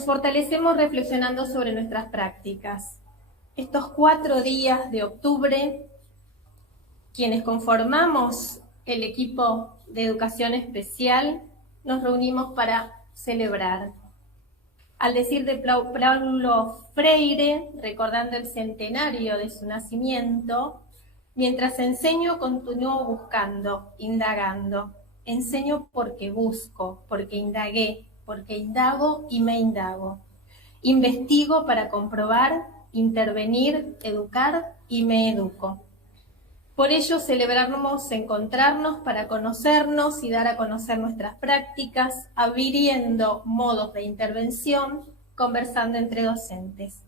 Nos fortalecemos reflexionando sobre nuestras prácticas. Estos 4 días de octubre, quienes conformamos el equipo de educación especial, nos reunimos para celebrar. Al decir de Paulo Freire, recordando el centenario de su nacimiento, mientras enseño continúo buscando, indagando. Enseño porque busco, porque indagué, porque indago y me indago. Investigo para comprobar, intervenir, educar y me educo. Por ello celebramos encontrarnos para conocernos y dar a conocer nuestras prácticas, abriendo modos de intervención, conversando entre docentes,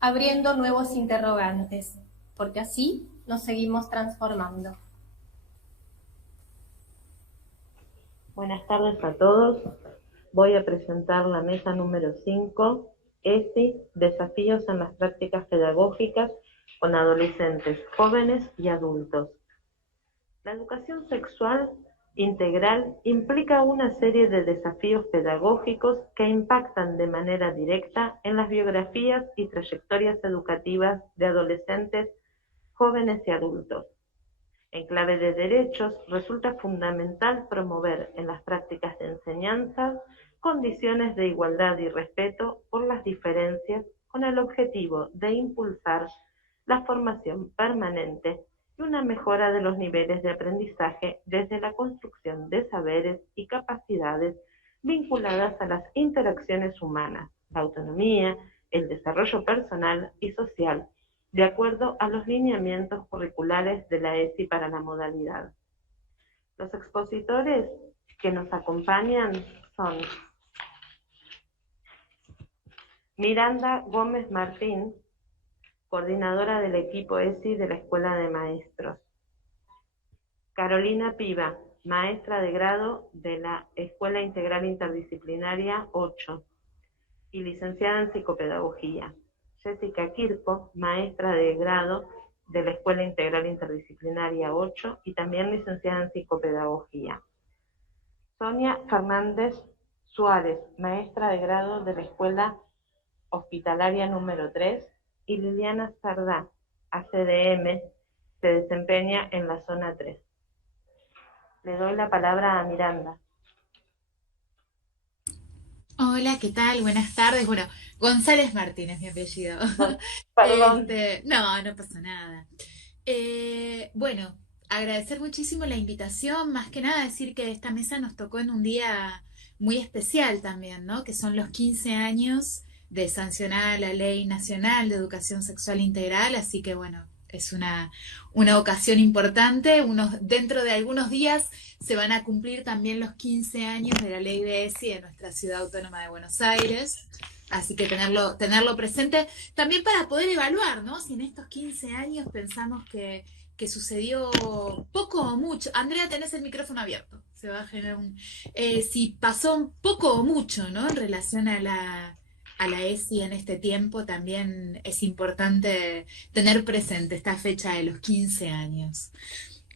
abriendo nuevos interrogantes, porque así nos seguimos transformando. Buenas tardes a todos. Voy a presentar la mesa número 5, ESI, Desafíos en las prácticas pedagógicas con adolescentes, jóvenes y adultos. La educación sexual integral implica una serie de desafíos pedagógicos que impactan de manera directa en las biografías y trayectorias educativas de adolescentes, jóvenes y adultos. En clave de derechos, resulta fundamental promover en las prácticas de enseñanza condiciones de igualdad y respeto por las diferencias con el objetivo de impulsar la formación permanente y una mejora de los niveles de aprendizaje desde la construcción de saberes y capacidades vinculadas a las interacciones humanas, la autonomía, el desarrollo personal y social, de acuerdo a los lineamientos curriculares de la ESI para la modalidad. Los expositores que nos acompañan son Miranda Gómez Martín, coordinadora del equipo ESI de la Escuela de Maestros. Carolina Piva, maestra de grado de la Escuela Integral Interdisciplinaria 8 y licenciada en Psicopedagogía. Jessica Kirko, maestra de grado de la Escuela Integral Interdisciplinaria 8 y también licenciada en Psicopedagogía. Sonia Fernández Suárez, maestra de grado de la Escuela Hospitalaria número 3 y Liliana Sardá, ACDM, se desempeña en la zona 3. Le doy la palabra a Miranda. Hola, ¿qué tal? Buenas tardes. Bueno, González Martínez, mi apellido. Perdón. No pasa nada. Bueno, agradecer muchísimo la invitación, más que nada decir que esta mesa nos tocó en un día muy especial también, ¿no? Que son los 15 años de sancionada la Ley Nacional de Educación Sexual Integral, así que bueno, es una ocasión importante. Dentro de algunos días se van a cumplir también los 15 años de la ley de ESI de nuestra ciudad autónoma de Buenos Aires. Así que tenerlo presente también para poder evaluar, ¿no? Si en estos 15 años pensamos que sucedió poco o mucho. Andrea, tenés el micrófono abierto. Se va a generar si pasó poco o mucho, ¿no? En relación a la ESI en este tiempo, también es importante tener presente esta fecha de los 15 años.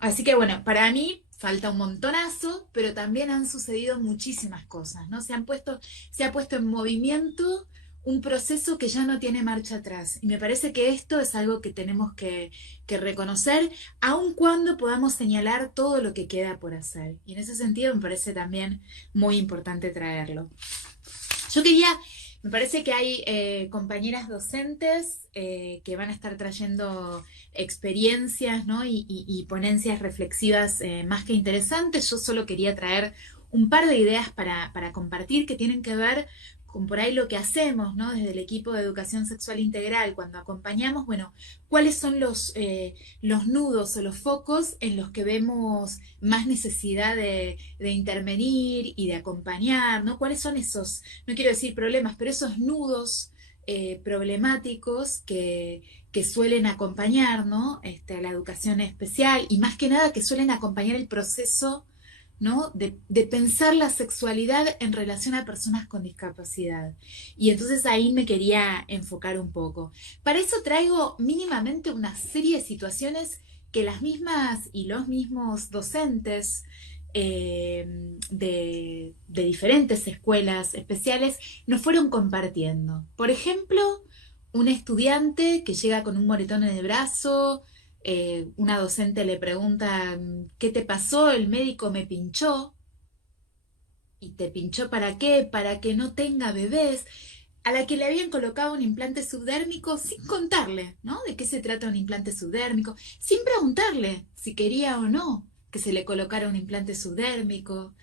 Así que bueno, para mí falta un montonazo, pero también han sucedido muchísimas cosas, ¿no? Se ha puesto en movimiento un proceso que ya no tiene marcha atrás. Y me parece que esto es algo que tenemos que reconocer, aun cuando podamos señalar todo lo que queda por hacer. Y en ese sentido me parece también muy importante traerlo. Me parece que hay compañeras docentes que van a estar trayendo experiencias, ¿no? y ponencias reflexivas más que interesantes. Yo solo quería traer un par de ideas para compartir que tienen que ver con por ahí lo que hacemos, ¿no? Desde el equipo de educación sexual integral, cuando acompañamos, bueno, cuáles son los nudos o los focos en los que vemos más necesidad de intervenir y de acompañar, ¿no? ¿Cuáles son esos, no quiero decir problemas, pero esos nudos problemáticos que suelen acompañar, ¿no? A la educación especial y más que nada que suelen acompañar el proceso, ¿no? de pensar la sexualidad en relación a personas con discapacidad. Y entonces ahí me quería enfocar un poco. Para eso traigo mínimamente una serie de situaciones que las mismas y los mismos docentes de diferentes escuelas especiales nos fueron compartiendo. Por ejemplo, un estudiante que llega con un moretón en el brazo, una docente le pregunta, ¿qué te pasó? El médico me pinchó. ¿Y te pinchó para qué? Para que no tenga bebés. A la que le habían colocado un implante subdérmico sin contarle, ¿no? ¿De qué se trata un implante subdérmico? Sin preguntarle si quería o no que se le colocara un implante subdérmico.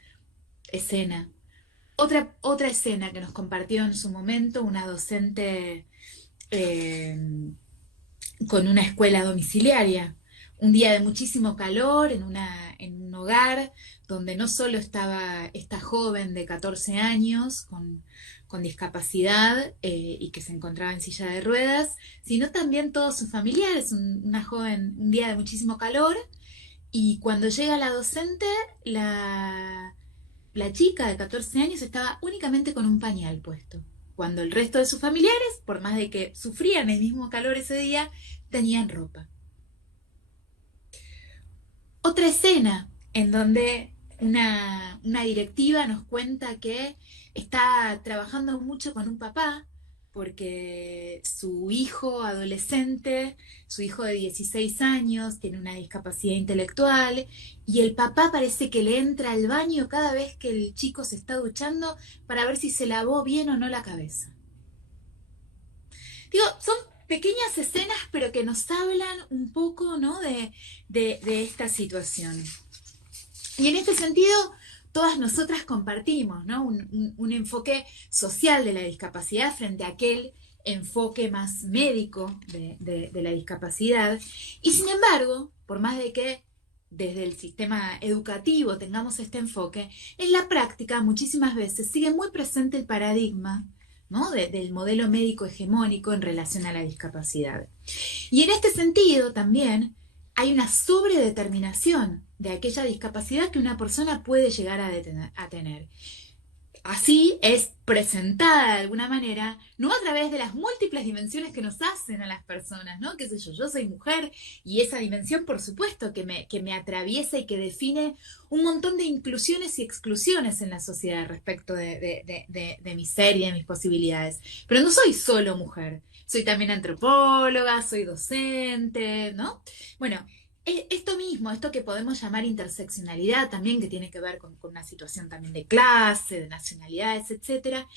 Escena. Otra escena que nos compartió en su momento una docente con una escuela domiciliaria. Un día de muchísimo calor en un hogar donde no solo estaba esta joven de 14 años con discapacidad y que se encontraba en silla de ruedas, sino también todos sus familiares, una joven, un día de muchísimo calor, y cuando llega la docente, la chica de 14 años estaba únicamente con un pañal puesto, cuando el resto de sus familiares, por más de que sufrían el mismo calor ese día, tenían ropa. Otra escena en donde una directiva nos cuenta que está trabajando mucho con un papá porque su hijo adolescente, su hijo de 16 años, tiene una discapacidad intelectual y el papá parece que le entra al baño cada vez que el chico se está duchando para ver si se lavó bien o no la cabeza. Digo, son pequeñas escenas, pero que nos hablan un poco, ¿no?, de esta situación. Y en este sentido, todas nosotras compartimos, ¿no?, un enfoque social de la discapacidad frente a aquel enfoque más médico de la discapacidad. Y sin embargo, por más de que desde el sistema educativo tengamos este enfoque, en la práctica muchísimas veces sigue muy presente el paradigma, ¿no?, del modelo médico hegemónico en relación a la discapacidad. Y en este sentido también hay una sobredeterminación de aquella discapacidad que una persona puede llegar a tener. Así es presentada de alguna manera, no a través de las múltiples dimensiones que nos hacen a las personas, ¿no? Qué sé yo soy mujer y esa dimensión, por supuesto, que me atraviesa y que define un montón de inclusiones y exclusiones en la sociedad respecto de mi ser y de mis posibilidades. Pero no soy solo mujer, soy también antropóloga, soy docente, ¿no? Bueno, esto mismo, esto que podemos llamar interseccionalidad también, que tiene que ver con una situación también de clase, de nacionalidades, etcétera,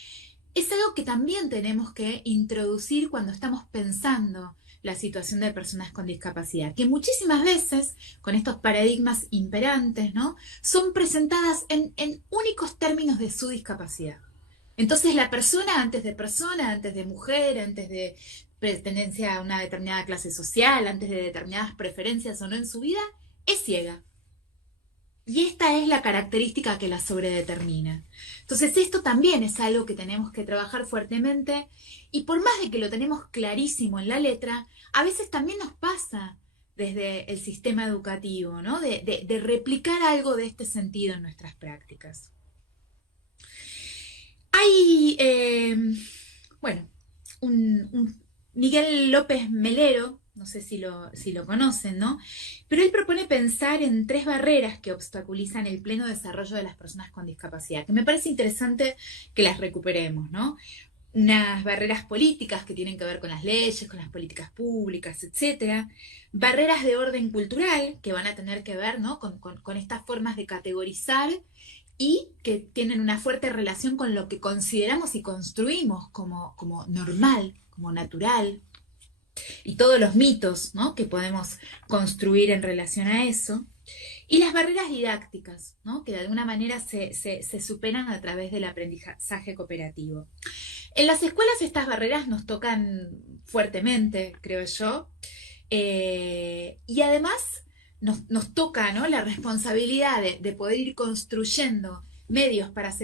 es algo que también tenemos que introducir cuando estamos pensando la situación de personas con discapacidad, que muchísimas veces, con estos paradigmas imperantes, ¿no?, son presentadas en únicos términos de su discapacidad. Entonces la persona, antes de mujer, antes de pertenencia a una determinada clase social, antes de determinadas preferencias o no en su vida, es ciega. Y esta es la característica que la sobredetermina. Entonces esto también es algo que tenemos que trabajar fuertemente y por más de que lo tenemos clarísimo en la letra, a veces también nos pasa desde el sistema educativo, ¿no?, de replicar algo de este sentido en nuestras prácticas. Hay, bueno, un Miguel López Melero, no sé si lo conocen, ¿no?, pero él propone pensar en 3 barreras que obstaculizan el pleno desarrollo de las personas con discapacidad, que me parece interesante que las recuperemos, ¿no? Unas barreras políticas que tienen que ver con las leyes, con las políticas públicas, etcétera. Barreras de orden cultural que van a tener que ver, ¿no?, con estas formas de categorizar y que tienen una fuerte relación con lo que consideramos y construimos como normal, como natural, y todos los mitos, ¿no?, que podemos construir en relación a eso. Y las barreras didácticas, ¿no?, que de alguna manera se superan a través del aprendizaje cooperativo. En las escuelas estas barreras nos tocan fuertemente, creo yo, y además nos toca, ¿no?, la responsabilidad de poder ir construyendo medios para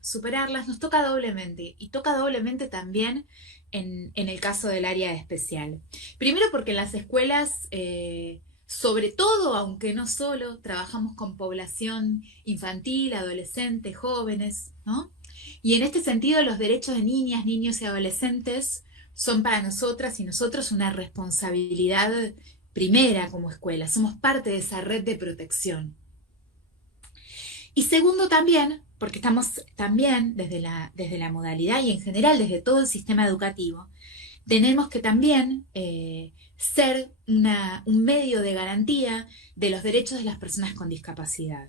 superarlas, nos toca doblemente, y toca doblemente también en el caso del área especial. Primero porque en las escuelas, sobre todo, aunque no solo, trabajamos con población infantil, adolescente, jóvenes, ¿no? Y en este sentido los derechos de niñas, niños y adolescentes son para nosotras y nosotros una responsabilidad primera como escuela, somos parte de esa red de protección. Y segundo también, porque estamos también desde la modalidad y en general desde todo el sistema educativo, tenemos que también ser un medio de garantía de los derechos de las personas con discapacidad.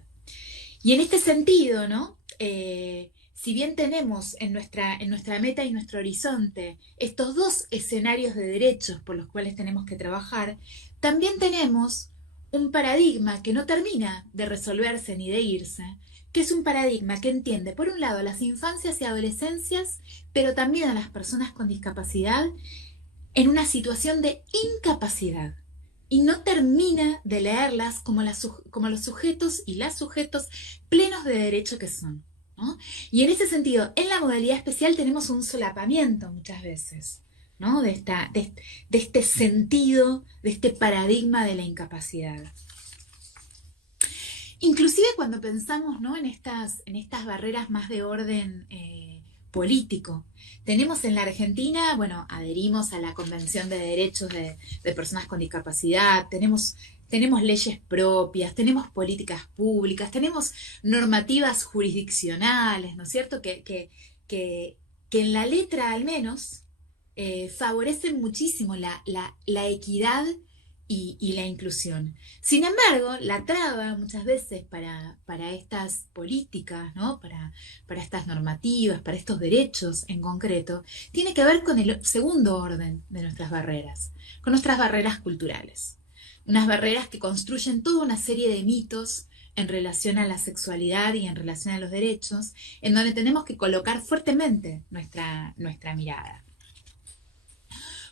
Y en este sentido, ¿no? Si bien tenemos en nuestra meta y nuestro horizonte estos dos escenarios de derechos por los cuales tenemos que trabajar, también tenemos un paradigma que no termina de resolverse ni de irse, que es un paradigma que entiende, por un lado, a las infancias y adolescencias, pero también a las personas con discapacidad en una situación de incapacidad y no termina de leerlas como los sujetos y las sujetos plenos de derecho que son, ¿no? Y en ese sentido, en la modalidad especial tenemos un solapamiento muchas veces, ¿no? De este sentido, de este paradigma de la incapacidad. Inclusive cuando pensamos, ¿no? en estas barreras más de orden político. Tenemos en la Argentina, bueno, adherimos a la Convención de Derechos de Personas con Discapacidad, tenemos leyes propias, tenemos políticas públicas, tenemos normativas jurisdiccionales, ¿no es cierto? Que en la letra al menos favorecen muchísimo la equidad y la inclusión. Sin embargo, la traba muchas veces para estas políticas, ¿no? para estas normativas, para estos derechos en concreto, tiene que ver con el segundo orden de nuestras barreras, con nuestras barreras culturales. Unas barreras que construyen toda una serie de mitos en relación a la sexualidad y en relación a los derechos, en donde tenemos que colocar fuertemente nuestra mirada.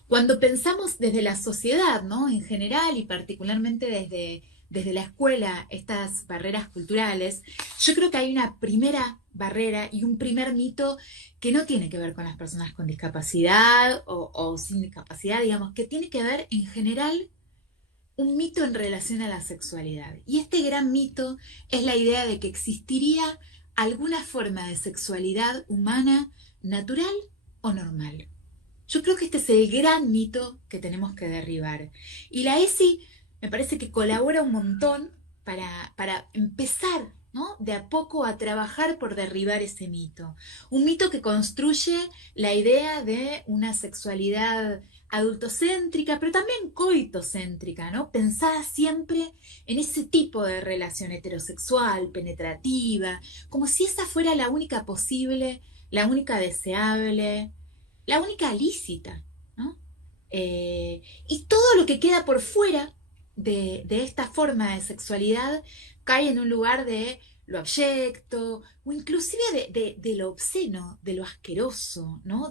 Cuando pensamos desde la sociedad, ¿no? En general y particularmente desde la escuela, estas barreras culturales, yo creo que hay una primera barrera y un primer mito que no tiene que ver con las personas con discapacidad o sin discapacidad, digamos, que tiene que ver en general un mito en relación a la sexualidad. Y este gran mito es la idea de que existiría alguna forma de sexualidad humana natural o normal. Yo creo que este es el gran mito que tenemos que derribar. Y la ESI me parece que colabora un montón para empezar, ¿no? De a poco a trabajar por derribar ese mito. Un mito que construye la idea de una sexualidad adultocéntrica, pero también coitocéntrica, ¿no? Pensada siempre en ese tipo de relación heterosexual, penetrativa, como si esa fuera la única posible, la única deseable, la única lícita, ¿no? Y todo lo que queda por fuera de esta forma de sexualidad cae en un lugar de lo abyecto, o inclusive de lo obsceno, de lo asqueroso, ¿no?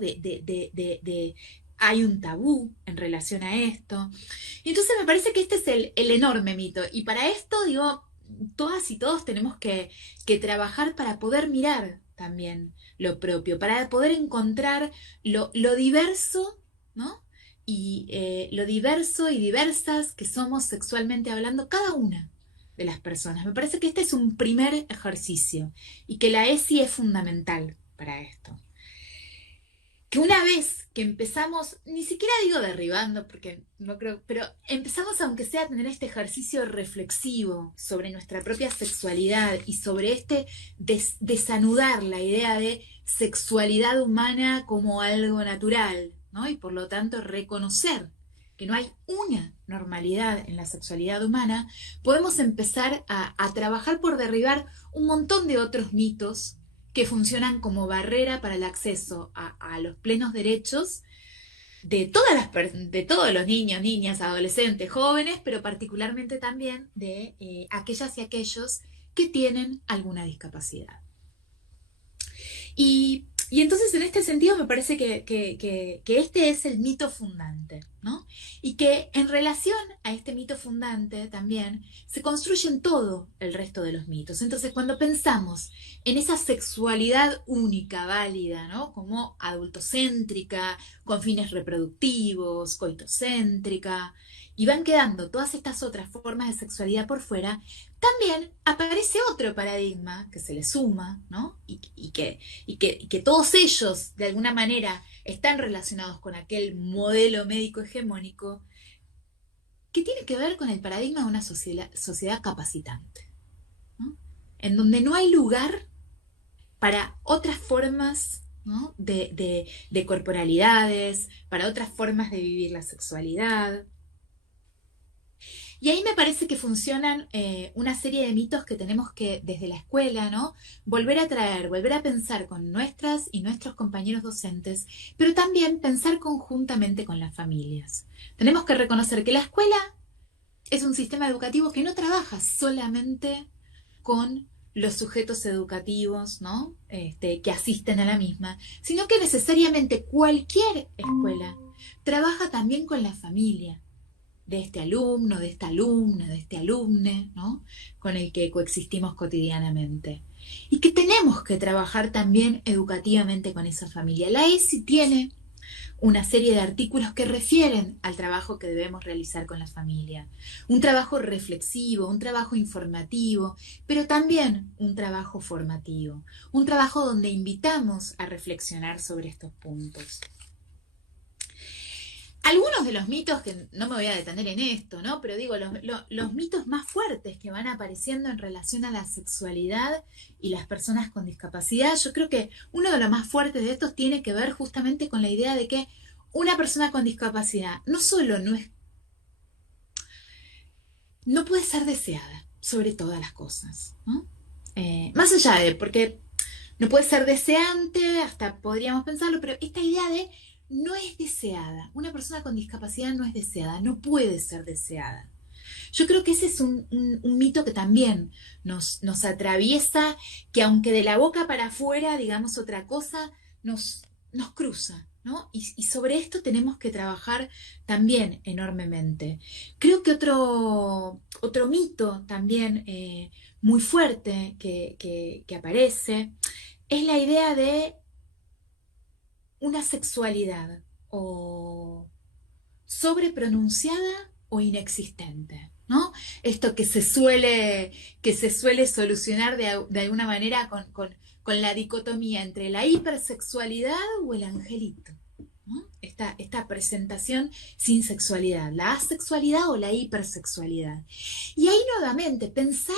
Hay un tabú en relación a esto. Y entonces me parece que este es el enorme mito. Y para esto, digo, todas y todos tenemos que trabajar para poder mirar también lo propio, para poder encontrar lo diverso, ¿no? Y lo diverso y diversas que somos sexualmente hablando cada una de las personas. Me parece que este es un primer ejercicio y que la ESI es fundamental para esto. Que una vez que empezamos, ni siquiera digo derribando, porque no creo, pero empezamos aunque sea a tener este ejercicio reflexivo sobre nuestra propia sexualidad y sobre desanudar la idea de sexualidad humana como algo natural, ¿no? Y por lo tanto reconocer que no hay una normalidad en la sexualidad humana, podemos empezar a trabajar por derribar un montón de otros mitos que funcionan como barrera para el acceso a los plenos derechos de todos los niños, niñas, adolescentes, jóvenes, pero particularmente también de aquellas y aquellos que tienen alguna discapacidad. Y entonces en este sentido me parece que este es el mito fundante, ¿no? Y que en relación a este mito fundante también se construyen todo el resto de los mitos. Entonces cuando pensamos en esa sexualidad única, válida, ¿no? Como adultocéntrica, con fines reproductivos, coitocéntrica, y van quedando todas estas otras formas de sexualidad por fuera, también aparece otro paradigma que se le suma, ¿no? Y que todos ellos, de alguna manera, están relacionados con aquel modelo médico hegemónico que tiene que ver con el paradigma de una sociedad capacitante, ¿no? en donde no hay lugar para otras formas, ¿no? de corporalidades, para otras formas de vivir la sexualidad. Y ahí me parece que funcionan una serie de mitos que tenemos que, desde la escuela, ¿no? Volver a traer, volver a pensar con nuestras y nuestros compañeros docentes, pero también pensar conjuntamente con las familias. Tenemos que reconocer que la escuela es un sistema educativo que no trabaja solamente con los sujetos educativos, ¿no? Que asisten a la misma, sino que necesariamente cualquier escuela trabaja también con la familia de este alumno, de esta alumna, de este alumne, ¿no? Con el que coexistimos cotidianamente. Y que tenemos que trabajar también educativamente con esa familia. La ESI tiene una serie de artículos que refieren al trabajo que debemos realizar con la familia. Un trabajo reflexivo, un trabajo informativo, pero también un trabajo formativo. Un trabajo donde invitamos a reflexionar sobre estos puntos. Algunos de los mitos, que no me voy a detener en esto, ¿no? Pero digo, los mitos más fuertes que van apareciendo en relación a la sexualidad y las personas con discapacidad, yo creo que uno de los más fuertes de estos tiene que ver justamente con la idea de que una persona con discapacidad no solo no puede ser deseada sobre todas las cosas, ¿no? Más allá de, porque no puede ser deseante, hasta podríamos pensarlo, pero esta idea de no es deseada. Una persona con discapacidad no es deseada, no puede ser deseada. Yo creo que ese es un mito que también nos atraviesa, que aunque de la boca para afuera digamos otra cosa, nos cruza, ¿no? Y sobre esto tenemos que trabajar también enormemente. Creo que otro mito también muy fuerte que aparece es la idea de una sexualidad o sobrepronunciada o inexistente, ¿no? Esto que se suele solucionar de alguna manera con la dicotomía entre la hipersexualidad o el angelito, ¿no? Esta presentación sin sexualidad, la asexualidad o la hipersexualidad. Y ahí nuevamente pensar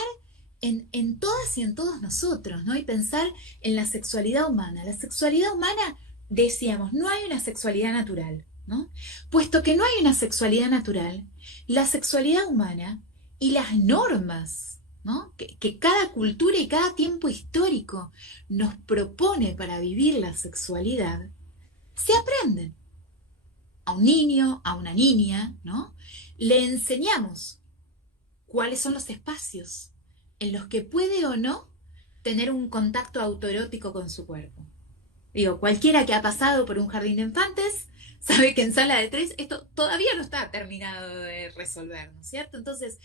en todas y en todos nosotros, ¿no? Y pensar en la sexualidad humana. La sexualidad humana, decíamos, no hay una sexualidad natural, ¿no? Puesto que no hay una sexualidad natural, la sexualidad humana y las normas, ¿no? que cada cultura y cada tiempo histórico nos propone para vivir la sexualidad, se aprenden. A un niño, a una niña, ¿no? Le enseñamos cuáles son los espacios en los que puede o no tener un contacto autoerótico con su cuerpo. Digo, cualquiera que ha pasado por un jardín de infantes sabe que en sala de 3 esto todavía no está terminado de resolver, ¿no es cierto? Entonces,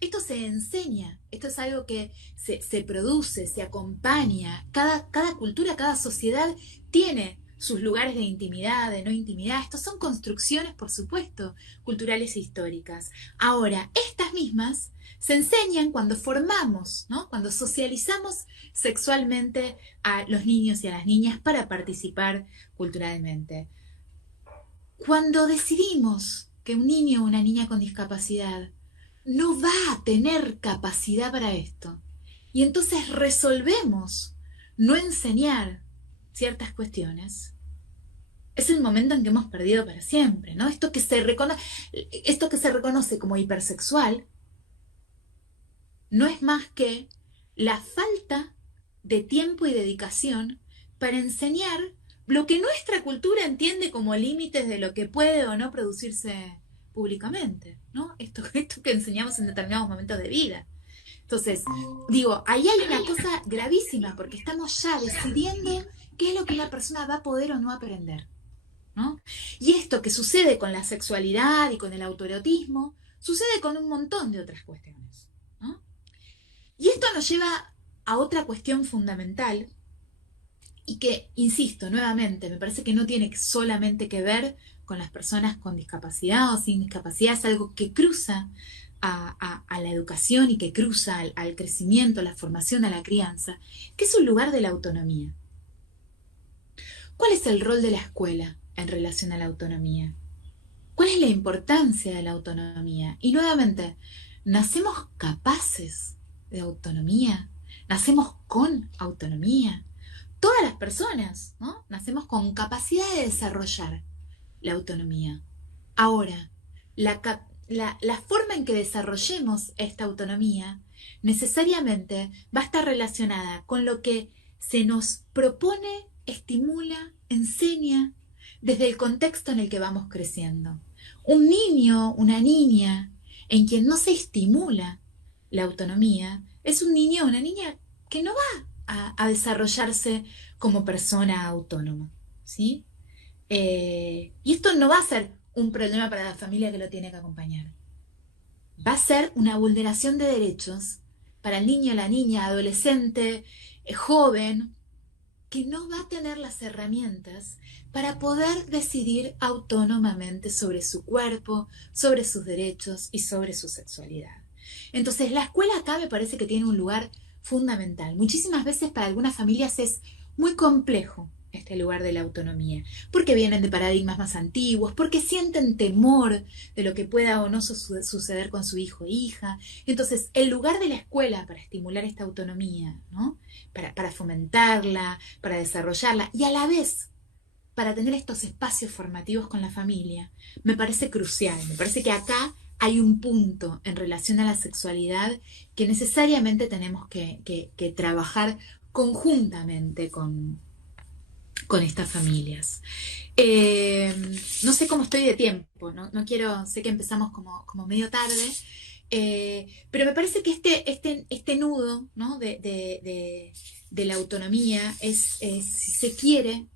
esto se enseña, esto es algo que se produce, se acompaña. Cada cultura, cada sociedad tiene sus lugares de intimidad, de no intimidad. Estos son construcciones, por supuesto, culturales e históricas. Ahora, estas mismas se enseñan cuando formamos, ¿no? Cuando socializamos sexualmente a los niños y a las niñas para participar culturalmente. Cuando decidimos que un niño o una niña con discapacidad no va a tener capacidad para esto, y entonces resolvemos no enseñar ciertas cuestiones, es el momento en que hemos perdido para siempre, ¿no? Esto que se reconoce como hipersexual no es más que la falta de tiempo y dedicación para enseñar lo que nuestra cultura entiende como límites de lo que puede o no producirse públicamente, ¿no? Esto que enseñamos en determinados momentos de vida. Entonces, digo, ahí hay una cosa gravísima, porque estamos ya decidiendo qué es lo que una persona va a poder o no aprender, ¿no? Y esto que sucede con la sexualidad y con el autoerotismo, sucede con un montón de otras cuestiones, ¿no? Y esto nos lleva a otra cuestión fundamental y que, insisto, nuevamente, me parece que no tiene solamente que ver con las personas con discapacidad o sin discapacidad, es algo que cruza a la educación y que cruza al crecimiento, a la formación, a la crianza, que es un lugar de la autonomía. ¿Cuál es el rol de la escuela en relación a la autonomía? ¿Cuál es la importancia de la autonomía? Y nuevamente, ¿nacemos capaces de autonomía? nacemos con autonomía. Todas las personas, ¿no? Nacemos con capacidad de desarrollar la autonomía. Ahora, la forma en que desarrollemos esta autonomía necesariamente va a estar relacionada con lo que se nos propone, estimula, enseña desde el contexto en el que vamos creciendo. Un niño, una niña, en quien no se estimula la autonomía, es un niño o una niña que no va a desarrollarse como persona autónoma, ¿sí? Y esto no va a ser un problema para la familia que lo tiene que acompañar. Va a ser una vulneración de derechos para el niño, la niña, adolescente, joven, que no va a tener las herramientas para poder decidir autónomamente sobre su cuerpo, sobre sus derechos y sobre su sexualidad. Entonces, la escuela acá me parece que tiene un lugar fundamental. Muchísimas veces para algunas familias es muy complejo este lugar de la autonomía, porque vienen de paradigmas más antiguos, porque sienten temor de lo que pueda o no suceder con su hijo o hija. Entonces, el lugar de la escuela para estimular esta autonomía, ¿no? Para fomentarla, para desarrollarla y a la vez para tener estos espacios formativos con la familia, me parece crucial. Me parece que acá hay un punto en relación a la sexualidad que necesariamente tenemos que trabajar conjuntamente con estas familias. No sé cómo estoy de tiempo, no quiero, sé que empezamos como medio tarde, pero me parece que este nudo, ¿no? de la autonomía es, si se quiere,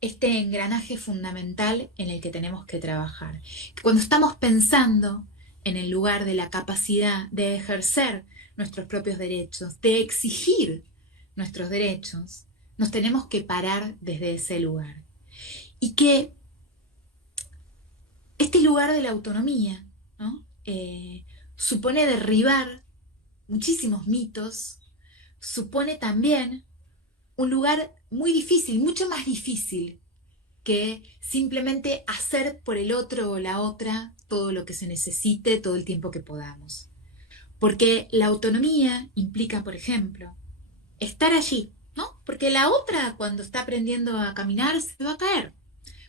este engranaje fundamental en el que tenemos que trabajar. Cuando estamos pensando en el lugar de la capacidad de ejercer nuestros propios derechos, de exigir nuestros derechos, nos tenemos que parar desde ese lugar. Y que este lugar de la autonomía, ¿no? Supone derribar muchísimos mitos, supone también un lugar muy difícil, mucho más difícil que simplemente hacer por el otro o la otra todo lo que se necesite, todo el tiempo que podamos. Porque la autonomía implica, por ejemplo, estar allí, ¿no? Porque la otra, cuando está aprendiendo a caminar, se va a caer.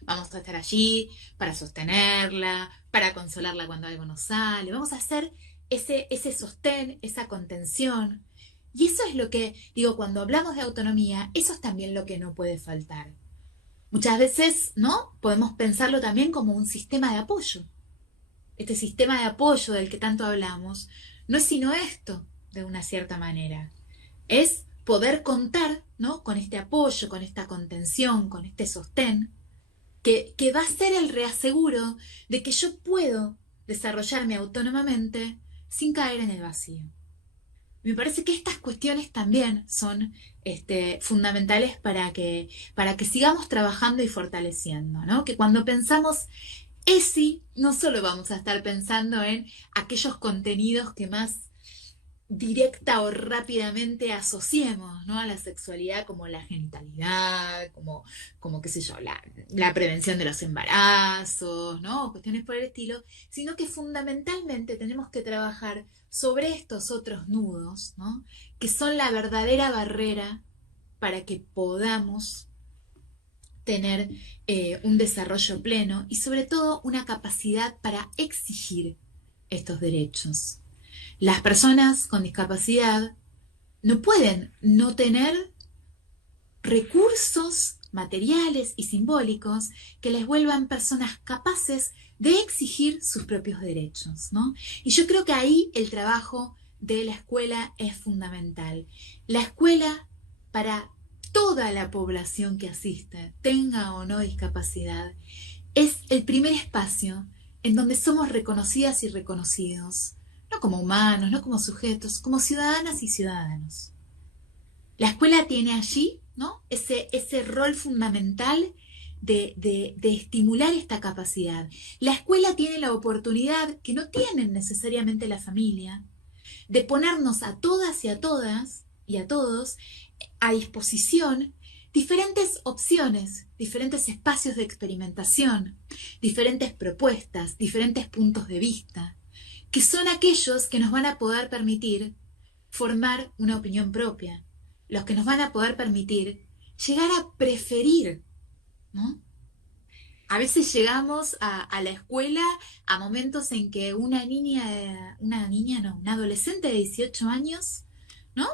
Vamos a estar allí para sostenerla, para consolarla cuando algo no sale. Vamos a hacer ese sostén, esa contención. Y eso es lo que, digo, cuando hablamos de autonomía, eso es también lo que no puede faltar. Muchas veces, ¿no? Podemos pensarlo también como un sistema de apoyo. Este sistema de apoyo del que tanto hablamos no es sino esto, de una cierta manera. Es poder contar, ¿no? Con este apoyo, con esta contención, con este sostén, que va a ser el reaseguro de que yo puedo desarrollarme autónomamente sin caer en el vacío. Me parece que estas cuestiones también son fundamentales para que sigamos trabajando y fortaleciendo, ¿no? Que cuando pensamos ESI, no solo vamos a estar pensando en aquellos contenidos que más directa o rápidamente asociemos, ¿no? A la sexualidad, como la genitalidad, como qué sé yo, la prevención de los embarazos, ¿no? Cuestiones por el estilo, sino que fundamentalmente tenemos que trabajar sobre estos otros nudos, ¿no? Que son la verdadera barrera para que podamos tener un desarrollo pleno y sobre todo una capacidad para exigir estos derechos. Las personas con discapacidad no pueden no tener recursos materiales y simbólicos que les vuelvan personas capaces de exigir sus propios derechos, ¿no? Y yo creo que ahí el trabajo de la escuela es fundamental. La escuela, para toda la población que asiste, tenga o no discapacidad, es el primer espacio en donde somos reconocidas y reconocidos, no como humanos, no como sujetos, como ciudadanas y ciudadanos. La escuela tiene allí, ¿no? ese rol fundamental de estimular esta capacidad. La escuela tiene la oportunidad, que no tienen necesariamente la familia, de ponernos a todas y a todos a disposición diferentes opciones, diferentes espacios de experimentación, diferentes propuestas, diferentes puntos de vista, que son aquellos que nos van a poder permitir formar una opinión propia, los que nos van a poder permitir llegar a preferir, ¿no? A veces llegamos a la escuela a momentos en que una adolescente de 18 años, ¿no?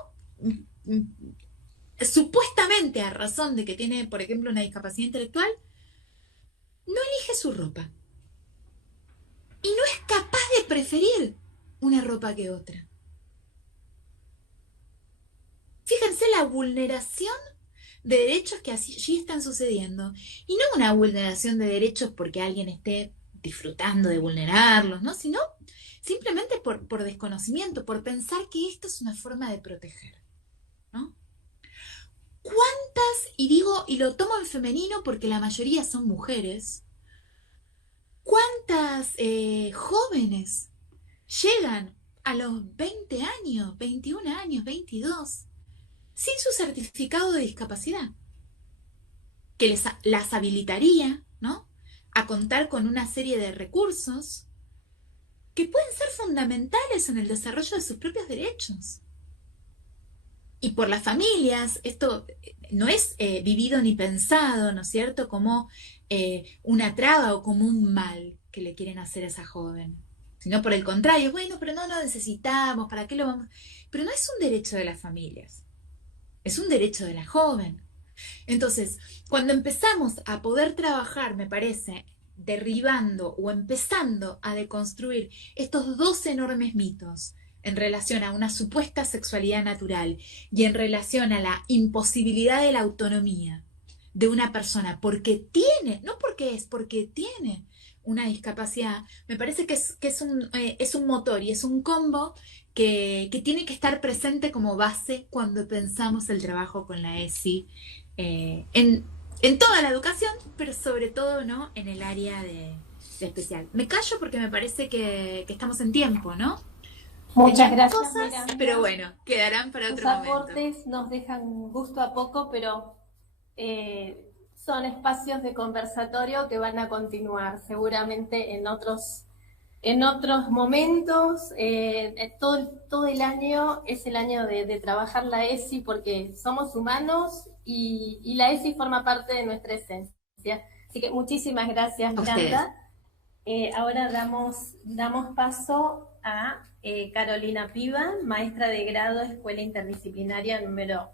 Supuestamente a razón de que tiene, por ejemplo, una discapacidad intelectual, no elige su ropa y no es capaz de preferir una ropa que otra. Fíjense la vulneración de derechos que allí están sucediendo. Y no una vulneración de derechos porque alguien esté disfrutando de vulnerarlos, ¿no? Sino simplemente por desconocimiento, por pensar que esto es una forma de proteger, ¿no? ¿Cuántas, y lo tomo en femenino porque la mayoría son mujeres, cuántas jóvenes llegan a los 20 años, 21 años, 22, sin su certificado de discapacidad, que las habilitaría, ¿no?, a contar con una serie de recursos que pueden ser fundamentales en el desarrollo de sus propios derechos? Y por las familias, esto no es vivido ni pensado, ¿no es cierto?, como una traba o como un mal que le quieren hacer a esa joven, sino por el contrario, bueno, pero no lo necesitamos, ¿para qué lo vamos? Pero no es un derecho de las familias, es un derecho de la joven. Entonces, cuando empezamos a poder trabajar, me parece, derribando o empezando a deconstruir estos dos enormes mitos en relación a una supuesta sexualidad natural y en relación a la imposibilidad de la autonomía de una persona porque tiene, no porque es, porque tiene una discapacidad, me parece que es un motor y es un combo que tiene que estar presente como base cuando pensamos el trabajo con la ESI en toda la educación, pero sobre todo, ¿no?, en el área de especial. Me callo porque me parece que estamos en tiempo, ¿no? Muchas gracias, cosas, Miranda. pero bueno, quedarán para otro momento. Tus aportes nos dejan gusto a poco, pero son espacios de conversatorio que van a continuar seguramente en otros momentos. Todo el año es el año de trabajar la ESI porque somos humanos y la ESI forma parte de nuestra esencia. Así que muchísimas gracias, Miranda. Ahora damos paso a Carolina Piva, maestra de grado Escuela Interdisciplinaria número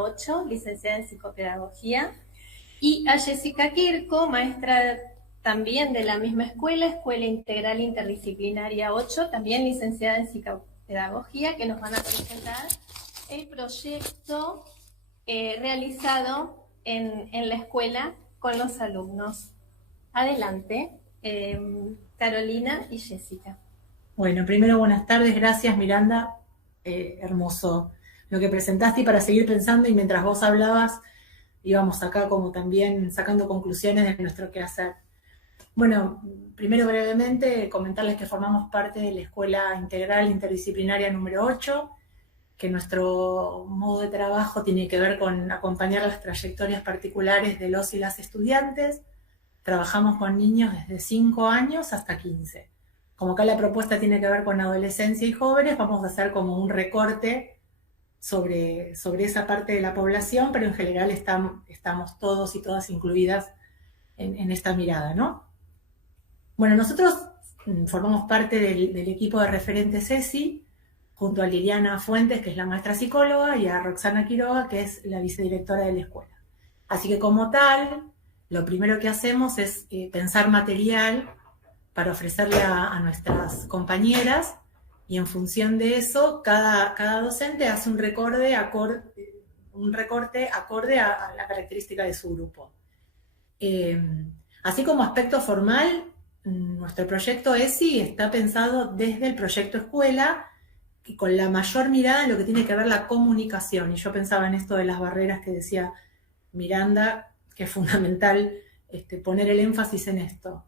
8, licenciada en Psicopedagogía, y a Jessica Kirko, maestra también de la misma escuela, Escuela Integral Interdisciplinaria 8, también licenciada en Psicopedagogía, que nos van a presentar el proyecto realizado en la escuela con los alumnos. Adelante, Carolina y Jessica. Bueno, primero buenas tardes, gracias Miranda, hermoso lo que presentaste, y para seguir pensando, y mientras vos hablabas, íbamos acá como también sacando conclusiones de nuestro quehacer. Bueno, primero brevemente comentarles que formamos parte de la Escuela Integral Interdisciplinaria número 8, que nuestro modo de trabajo tiene que ver con acompañar las trayectorias particulares de los y las estudiantes. Trabajamos con niños desde 5 años hasta 15. Como acá la propuesta tiene que ver con adolescencia y jóvenes, vamos a hacer como un recorte sobre esa parte de la población, pero en general estamos todos y todas incluidas en esta mirada, ¿no? Bueno, nosotros formamos parte del equipo de referentes ESI, junto a Liliana Fuentes, que es la maestra psicóloga, y a Roxana Quiroga, que es la vicedirectora de la escuela. Así que como tal, lo primero que hacemos es pensar material para ofrecerle a nuestras compañeras, y en función de eso, cada docente hace un recorte acorde a la característica de su grupo. Así como aspecto formal, nuestro proyecto ESI está pensado desde el proyecto escuela, y con la mayor mirada en lo que tiene que ver la comunicación. Y yo pensaba en esto de las barreras que decía Miranda, que es fundamental poner el énfasis en esto.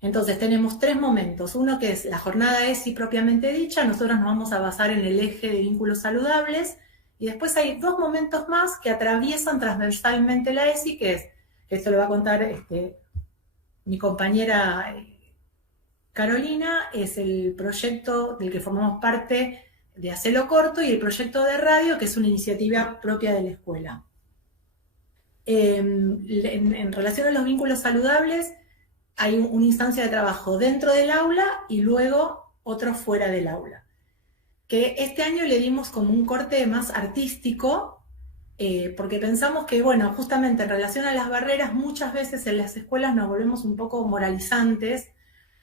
Entonces tenemos 3 momentos. Uno que es la jornada ESI propiamente dicha, nosotros nos vamos a basar en el eje de vínculos saludables, y después hay 2 momentos más que atraviesan transversalmente la ESI, que esto lo va a contar mi compañera Carolina es el proyecto del que formamos parte de Hacelo Corto y el proyecto de radio, que es una iniciativa propia de la escuela. En relación a los vínculos saludables, hay una instancia de trabajo dentro del aula y luego otro fuera del aula. Que este año le dimos como un corte más artístico, porque pensamos que, bueno, justamente en relación a las barreras, muchas veces en las escuelas nos volvemos un poco moralizantes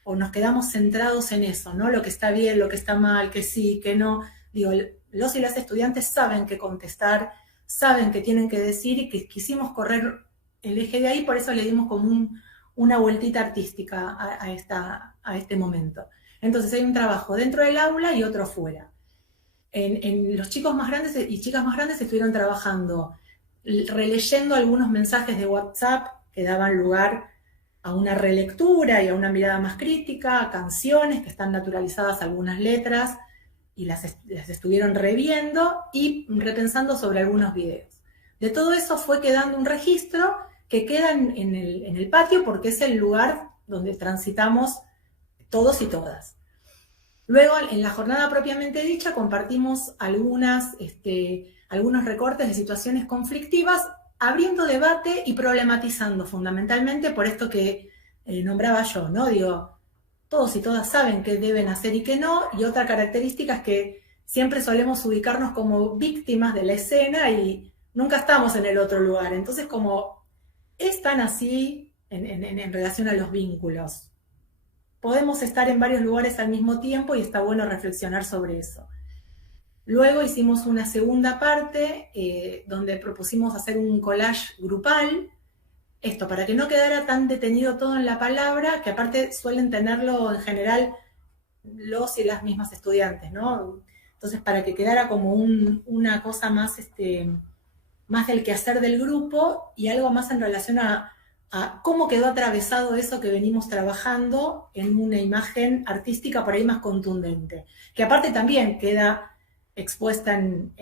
o nos quedamos centrados en eso, ¿no? Lo que está bien, lo que está mal, que sí, que no. Digo, los y las estudiantes saben qué contestar, saben qué tienen que decir y que quisimos correr el eje de ahí, por eso le dimos como una vueltita artística a este momento. Entonces hay un trabajo dentro del aula y otro fuera. En los chicos más grandes y chicas más grandes estuvieron trabajando, releyendo algunos mensajes de WhatsApp que daban lugar a una relectura y a una mirada más crítica, a canciones que están naturalizadas algunas letras, y las estuvieron reviendo y repensando sobre algunos videos. De todo eso fue quedando un registro que queda en el patio porque es el lugar donde transitamos todos y todas. Luego, en la jornada propiamente dicha, compartimos algunos recortes de situaciones conflictivas, abriendo debate y problematizando fundamentalmente por esto que nombraba yo, ¿no? Digo, todos y todas saben qué deben hacer y qué no, y otra característica es que siempre solemos ubicarnos como víctimas de la escena y nunca estamos en el otro lugar. Entonces, como es tan así en relación a los vínculos, podemos estar en varios lugares al mismo tiempo y está bueno reflexionar sobre eso. Luego hicimos una segunda parte donde propusimos hacer un collage grupal, esto para que no quedara tan detenido todo en la palabra, que aparte suelen tenerlo en general los y las mismas estudiantes, ¿no? Entonces para que quedara como una cosa más, más del quehacer del grupo y algo más en relación a cómo quedó atravesado eso que venimos trabajando en una imagen artística por ahí más contundente, que aparte también queda expuesta en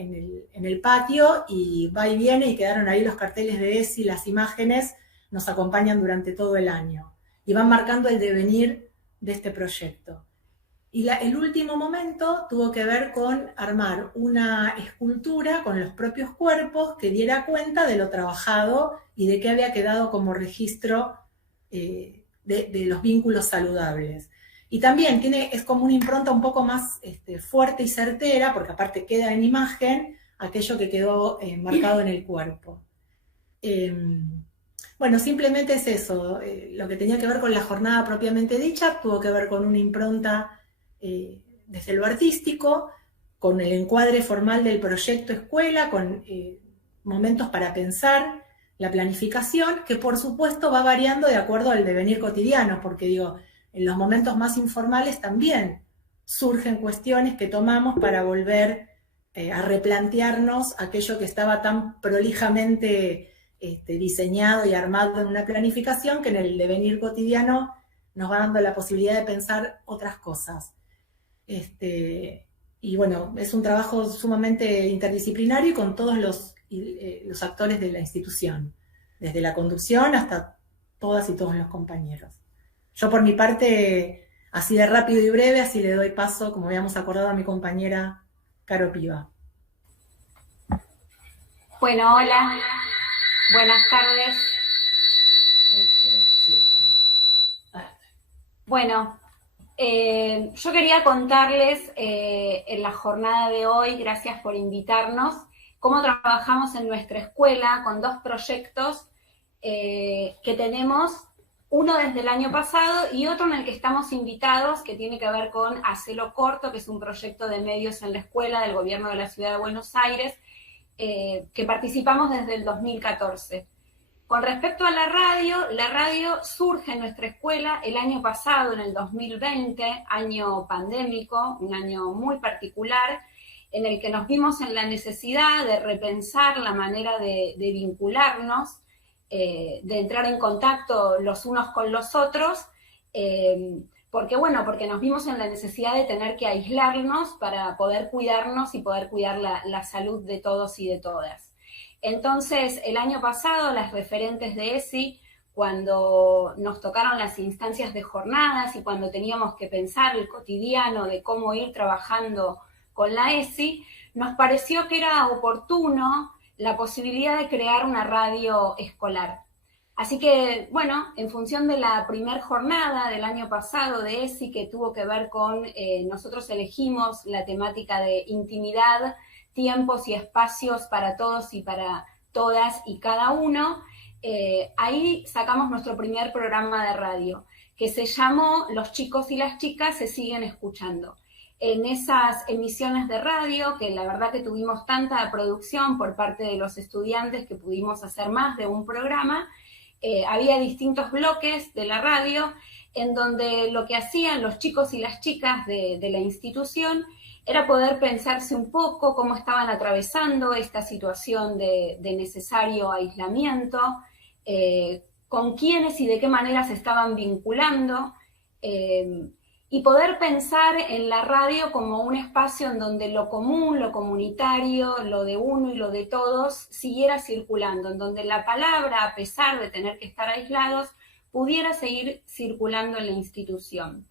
el patio y va y viene y quedaron ahí los carteles de ESI, las imágenes nos acompañan durante todo el año y van marcando el devenir de este proyecto. Y el último momento tuvo que ver con armar una escultura con los propios cuerpos que diera cuenta de lo trabajado y de qué había quedado como registro de los vínculos saludables. Y también es como una impronta un poco más fuerte y certera, porque aparte queda en imagen aquello que quedó marcado en el cuerpo. Bueno, simplemente es eso. Lo que tenía que ver con la jornada propiamente dicha tuvo que ver con una impronta desde lo artístico, con el encuadre formal del proyecto escuela, con momentos para pensar, la planificación, que por supuesto va variando de acuerdo al devenir cotidiano, porque digo, en los momentos más informales también surgen cuestiones que tomamos para volver a replantearnos aquello que estaba tan prolijamente diseñado y armado en una planificación, que en el devenir cotidiano nos va dando la posibilidad de pensar otras cosas. Y bueno, es un trabajo sumamente interdisciplinario y con todos los actores de la institución, desde la conducción hasta todas y todos los compañeros. Yo por mi parte, así de rápido y breve, así le doy paso, como habíamos acordado, a mi compañera Caro Piva. Bueno, hola, buenas tardes. Bueno, yo quería contarles en la jornada de hoy, gracias por invitarnos, cómo trabajamos en nuestra escuela con dos proyectos que tenemos, uno desde el año pasado y otro en el que estamos invitados, que tiene que ver con Hacelo Corto, que es un proyecto de medios en la escuela del gobierno de la Ciudad de Buenos Aires, que participamos desde el 2014. Con respecto a la radio surge en nuestra escuela el año pasado, en el 2020, año pandémico, un año muy particular, en el que nos vimos en la necesidad de repensar la manera de vincularnos, de entrar en contacto los unos con los otros, porque nos vimos en la necesidad de tener que aislarnos para poder cuidarnos y poder cuidar la salud de todos y de todas. Entonces, el año pasado, las referentes de ESI cuando nos tocaron las instancias de jornadas y cuando teníamos que pensar el cotidiano de cómo ir trabajando con la ESI, nos pareció que era oportuno la posibilidad de crear una radio escolar. Así que, bueno, en función de la primer jornada del año pasado de ESI, que tuvo que ver con, nosotros elegimos la temática de intimidad, tiempos y espacios para todos y para todas y cada uno, ahí sacamos nuestro primer programa de radio, que se llamó Los chicos y las chicas se siguen escuchando. En esas emisiones de radio, que la verdad que tuvimos tanta producción por parte de los estudiantes que pudimos hacer más de un programa, había distintos bloques de la radio en donde lo que hacían los chicos y las chicas de la institución era poder pensarse un poco cómo estaban atravesando esta situación de necesario aislamiento, con quiénes y de qué manera se estaban vinculando, y poder pensar en la radio como un espacio en donde lo común, lo comunitario, lo de uno y lo de todos siguiera circulando, en donde la palabra, a pesar de tener que estar aislados, pudiera seguir circulando en la institución.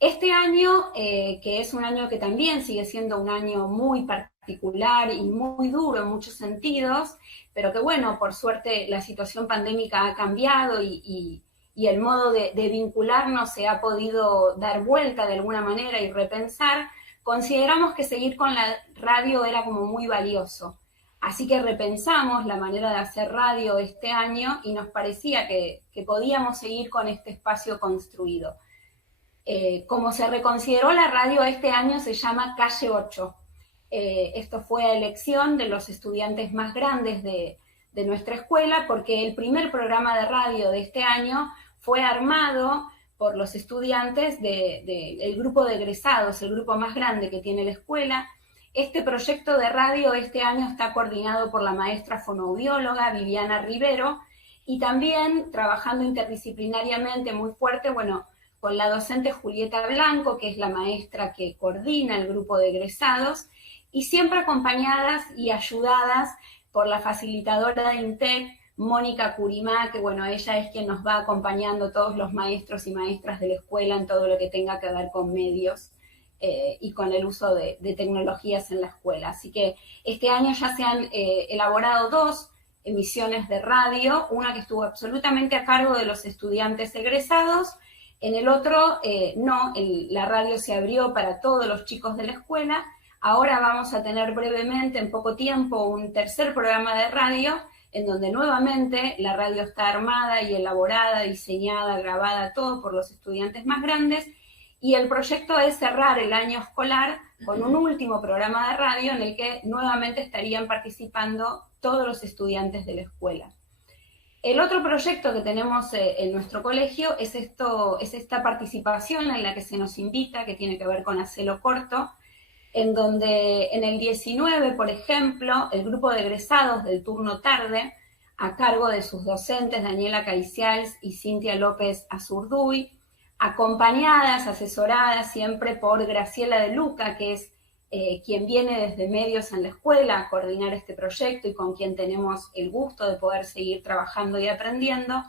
Este año, que es un año que también sigue siendo un año muy particular y muy duro en muchos sentidos, pero que bueno, por suerte la situación pandémica ha cambiado y el modo de vincularnos se ha podido dar vuelta de alguna manera y repensar, consideramos que seguir con la radio era como muy valioso. Así que repensamos la manera de hacer radio este año y nos parecía que podíamos seguir con este espacio construido. Como se reconsideró la radio este año, se llama Calle 8. Esto fue a elección de los estudiantes más grandes de nuestra escuela, porque el primer programa de radio de este año fue armado por los estudiantes del grupo de egresados, el grupo más grande que tiene la escuela. Este proyecto de radio este año está coordinado por la maestra fonoaudióloga Viviana Rivero y también trabajando interdisciplinariamente muy fuerte, bueno, con la docente Julieta Blanco, que es la maestra que coordina el grupo de egresados, y siempre acompañadas y ayudadas por la facilitadora de INTEC, Mónica Curimá, que bueno, ella es quien nos va acompañando todos los maestros y maestras de la escuela en todo lo que tenga que ver con medios y con el uso de tecnologías en la escuela. Así que este año ya se han elaborado 2 emisiones de radio, una que estuvo absolutamente a cargo de los estudiantes egresados, en el otro no, la radio se abrió para todos los chicos de la escuela. Ahora vamos a tener brevemente, en poco tiempo, un tercer programa de radio, en donde nuevamente la radio está armada y elaborada, diseñada, grabada, todo por los estudiantes más grandes, y el proyecto es cerrar el año escolar con un último programa de radio en el que nuevamente estarían participando todos los estudiantes de la escuela. El otro proyecto que tenemos en nuestro colegio es esta participación en la que se nos invita, que tiene que ver con Hacelo Corto, en donde en el 19, por ejemplo, el grupo de egresados del turno tarde, a cargo de sus docentes Daniela Caicials y Cintia López Azurduy, acompañadas, asesoradas siempre por Graciela de Luca, que es quien viene desde medios en la escuela a coordinar este proyecto y con quien tenemos el gusto de poder seguir trabajando y aprendiendo,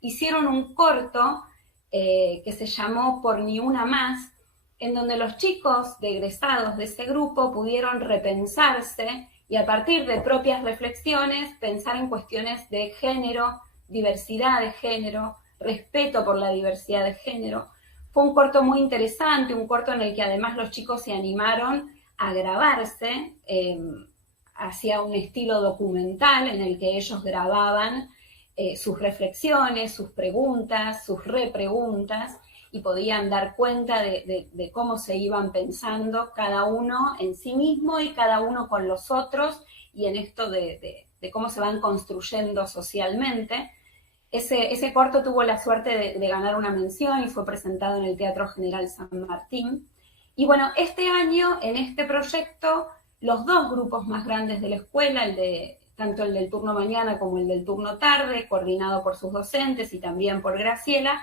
hicieron un corto que se llamó Por Ni Una Más, en donde los chicos de egresados de ese grupo pudieron repensarse y a partir de propias reflexiones pensar en cuestiones de género, diversidad de género, respeto por la diversidad de género. Fue un corto muy interesante, un corto en el que además los chicos se animaron a grabarse hacia un estilo documental en el que ellos grababan sus reflexiones, sus preguntas, sus repreguntas, y podían dar cuenta de cómo se iban pensando cada uno en sí mismo y cada uno con los otros, y en esto de cómo se van construyendo socialmente. Ese corto tuvo la suerte de ganar una mención y fue presentado en el Teatro General San Martín. Y bueno, este año, en este proyecto, los 2 grupos más grandes de la escuela, tanto el del turno mañana como el del turno tarde, coordinado por sus docentes y también por Graciela,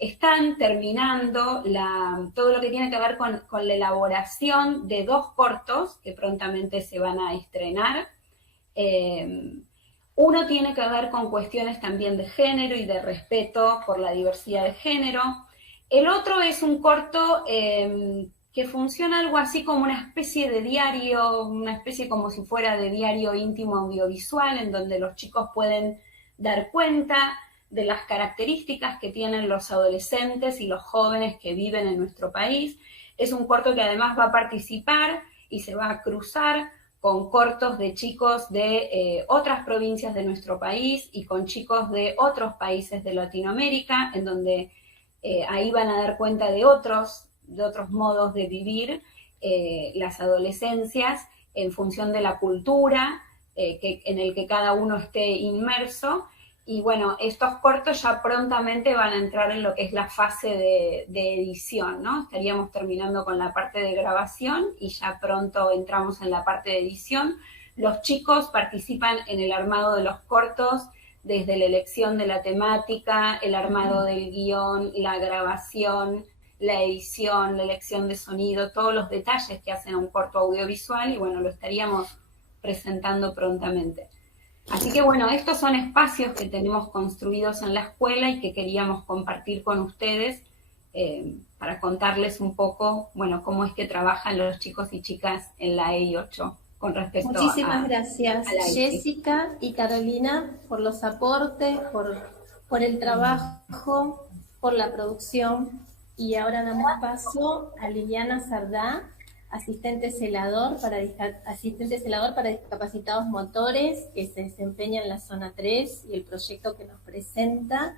están terminando todo lo que tiene que ver con la elaboración de 2 cortos que prontamente se van a estrenar. Uno tiene que ver con cuestiones también de género y de respeto por la diversidad de género. El otro es un corto que funciona algo así como una especie de diario, una especie como si fuera de diario íntimo audiovisual, en donde los chicos pueden dar cuenta de las características que tienen los adolescentes y los jóvenes que viven en nuestro país. Es un corto que además va a participar y se va a cruzar con cortos de chicos de otras provincias de nuestro país y con chicos de otros países de Latinoamérica, en donde ahí van a dar cuenta de otros modos de vivir las adolescencias en función de la cultura en el que cada uno esté inmerso. Y bueno, estos cortos ya prontamente van a entrar en lo que es la fase de edición, ¿no? Estaríamos terminando con la parte de grabación y ya pronto entramos en la parte de edición. Los chicos participan en el armado de los cortos, desde la elección de la temática, el armado del guión, la grabación, la edición, la elección de sonido, todos los detalles que hacen a un corto audiovisual, y bueno, lo estaríamos presentando prontamente. Así que bueno, estos son espacios que tenemos construidos en la escuela y que queríamos compartir con ustedes para contarles un poco, bueno, cómo es que trabajan los chicos y chicas en la EI8 con respecto Muchísimas gracias, a la ICI. Jessica y Carolina, por los aportes, por el trabajo, por la producción. Y ahora damos paso a Liliana Sardá, asistente celador para discapacitados motores, que se desempeña en la zona 3, y el proyecto que nos presenta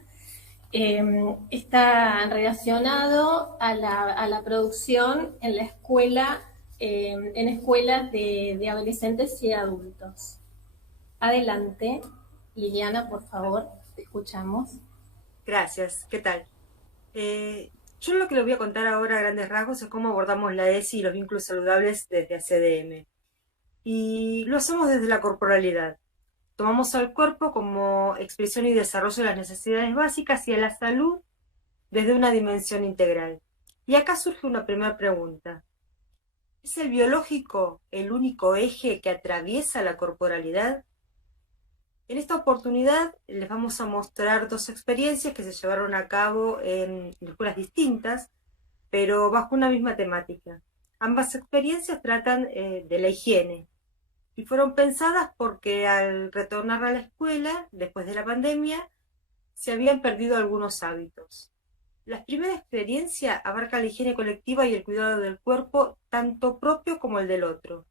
está relacionado a la producción en la escuela, en escuelas de adolescentes y adultos. Adelante, Liliana, por favor, te escuchamos. Gracias, ¿qué tal? Yo lo que les voy a contar ahora a grandes rasgos es cómo abordamos la ESI y los vínculos saludables desde ACDM. Y lo hacemos desde la corporalidad. Tomamos al cuerpo como expresión y desarrollo de las necesidades básicas y a la salud desde una dimensión integral. Y acá surge una primera pregunta. ¿Es el biológico el único eje que atraviesa la corporalidad? En esta oportunidad les vamos a mostrar dos experiencias que se llevaron a cabo en escuelas distintas, pero bajo una misma temática. Ambas experiencias tratan de la higiene y fueron pensadas porque al retornar a la escuela, después de la pandemia, se habían perdido algunos hábitos. La primera experiencia abarca la higiene colectiva y el cuidado del cuerpo, tanto propio como el del otro.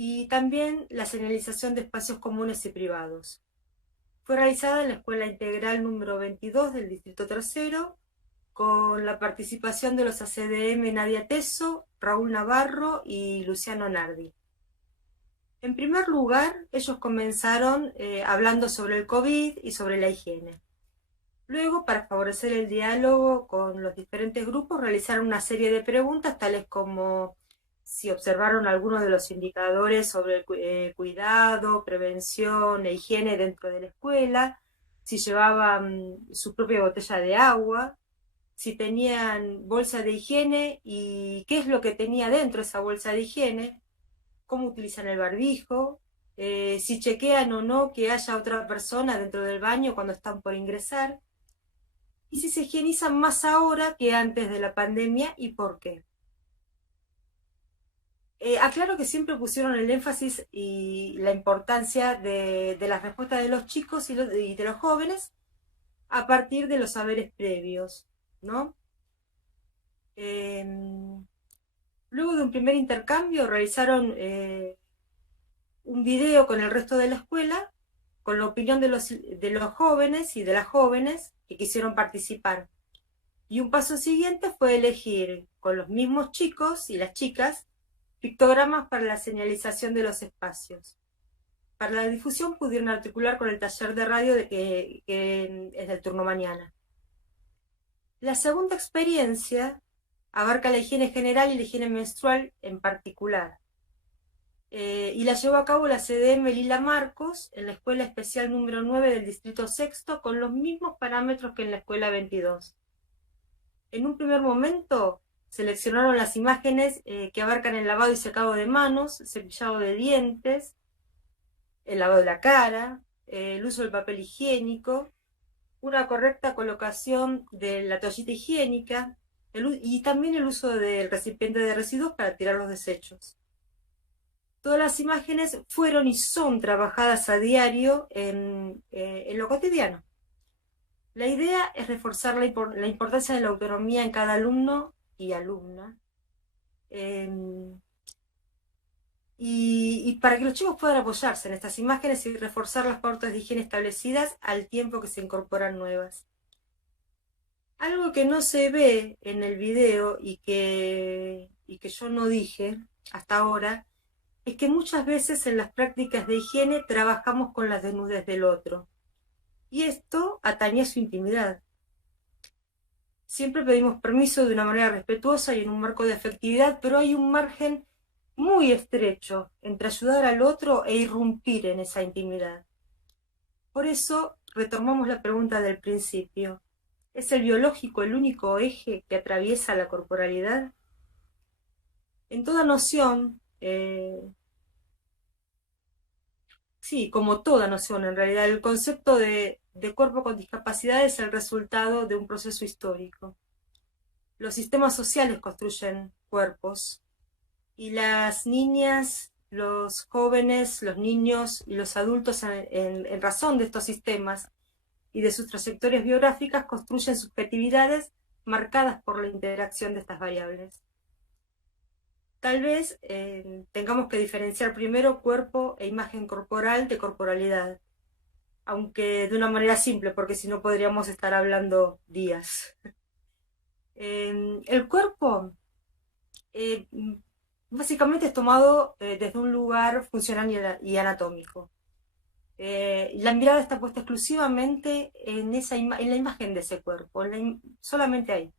Y también la señalización de espacios comunes y privados. Fue realizada en la Escuela Integral número 22 del Distrito Tercero, con la participación de los ACDM Nadia Teso, Raúl Navarro y Luciano Nardi. En primer lugar, ellos comenzaron hablando sobre el COVID y sobre la higiene. Luego, para favorecer el diálogo con los diferentes grupos, realizaron una serie de preguntas, tales como si observaron algunos de los indicadores sobre cuidado, prevención e higiene dentro de la escuela, si llevaban su propia botella de agua, si tenían bolsa de higiene y qué es lo que tenía dentro esa bolsa de higiene, cómo utilizan el barbijo, si chequean o no que haya otra persona dentro del baño cuando están por ingresar, y si se higienizan más ahora que antes de la pandemia y por qué. Aclaro que siempre pusieron el énfasis y la importancia de las respuestas de los chicos y de los jóvenes a partir de los saberes previos, ¿no? Luego de un primer intercambio realizaron un video con el resto de la escuela, con la opinión de los jóvenes y de las jóvenes que quisieron participar. Y un paso siguiente fue elegir con los mismos chicos y las chicas pictogramas para la señalización de los espacios. Para la difusión pudieron articular con el taller de radio que es del turno mañana. La segunda experiencia abarca la higiene general y la higiene menstrual en particular. Y la llevó a cabo la CDM Lila Marcos en la Escuela Especial número 9 del Distrito Sexto, con los mismos parámetros que en la Escuela 22. En un primer momento seleccionaron las imágenes que abarcan el lavado y secado de manos, cepillado de dientes, el lavado de la cara, el uso del papel higiénico, una correcta colocación de la toallita higiénica y también el uso del recipiente de residuos para tirar los desechos. Todas las imágenes fueron y son trabajadas a diario en lo cotidiano. La idea es reforzar la importancia de la autonomía en cada alumno y alumna, y para que los chicos puedan apoyarse en estas imágenes y reforzar las pautas de higiene establecidas al tiempo que se incorporan nuevas. Algo que no se ve en el video y que yo no dije hasta ahora, es que muchas veces en las prácticas de higiene trabajamos con la desnudez del otro. Y esto atañe a su intimidad. Siempre pedimos permiso de una manera respetuosa y en un marco de afectividad, pero hay un margen muy estrecho entre ayudar al otro e irrumpir en esa intimidad. Por eso retomamos la pregunta del principio. ¿Es el biológico el único eje que atraviesa la corporalidad? En toda noción, sí, como toda noción en realidad, el concepto de cuerpo con discapacidad es el resultado de un proceso histórico. Los sistemas sociales construyen cuerpos y las niñas, los jóvenes, los niños y los adultos en razón de estos sistemas y de sus trayectorias biográficas construyen subjetividades marcadas por la interacción de estas variables. Tal vez tengamos que diferenciar primero cuerpo e imagen corporal de corporalidad, aunque de una manera simple, porque si no podríamos estar hablando días. El cuerpo básicamente es tomado desde un lugar funcional y anatómico. La mirada está puesta exclusivamente en la imagen de ese cuerpo, solamente ahí.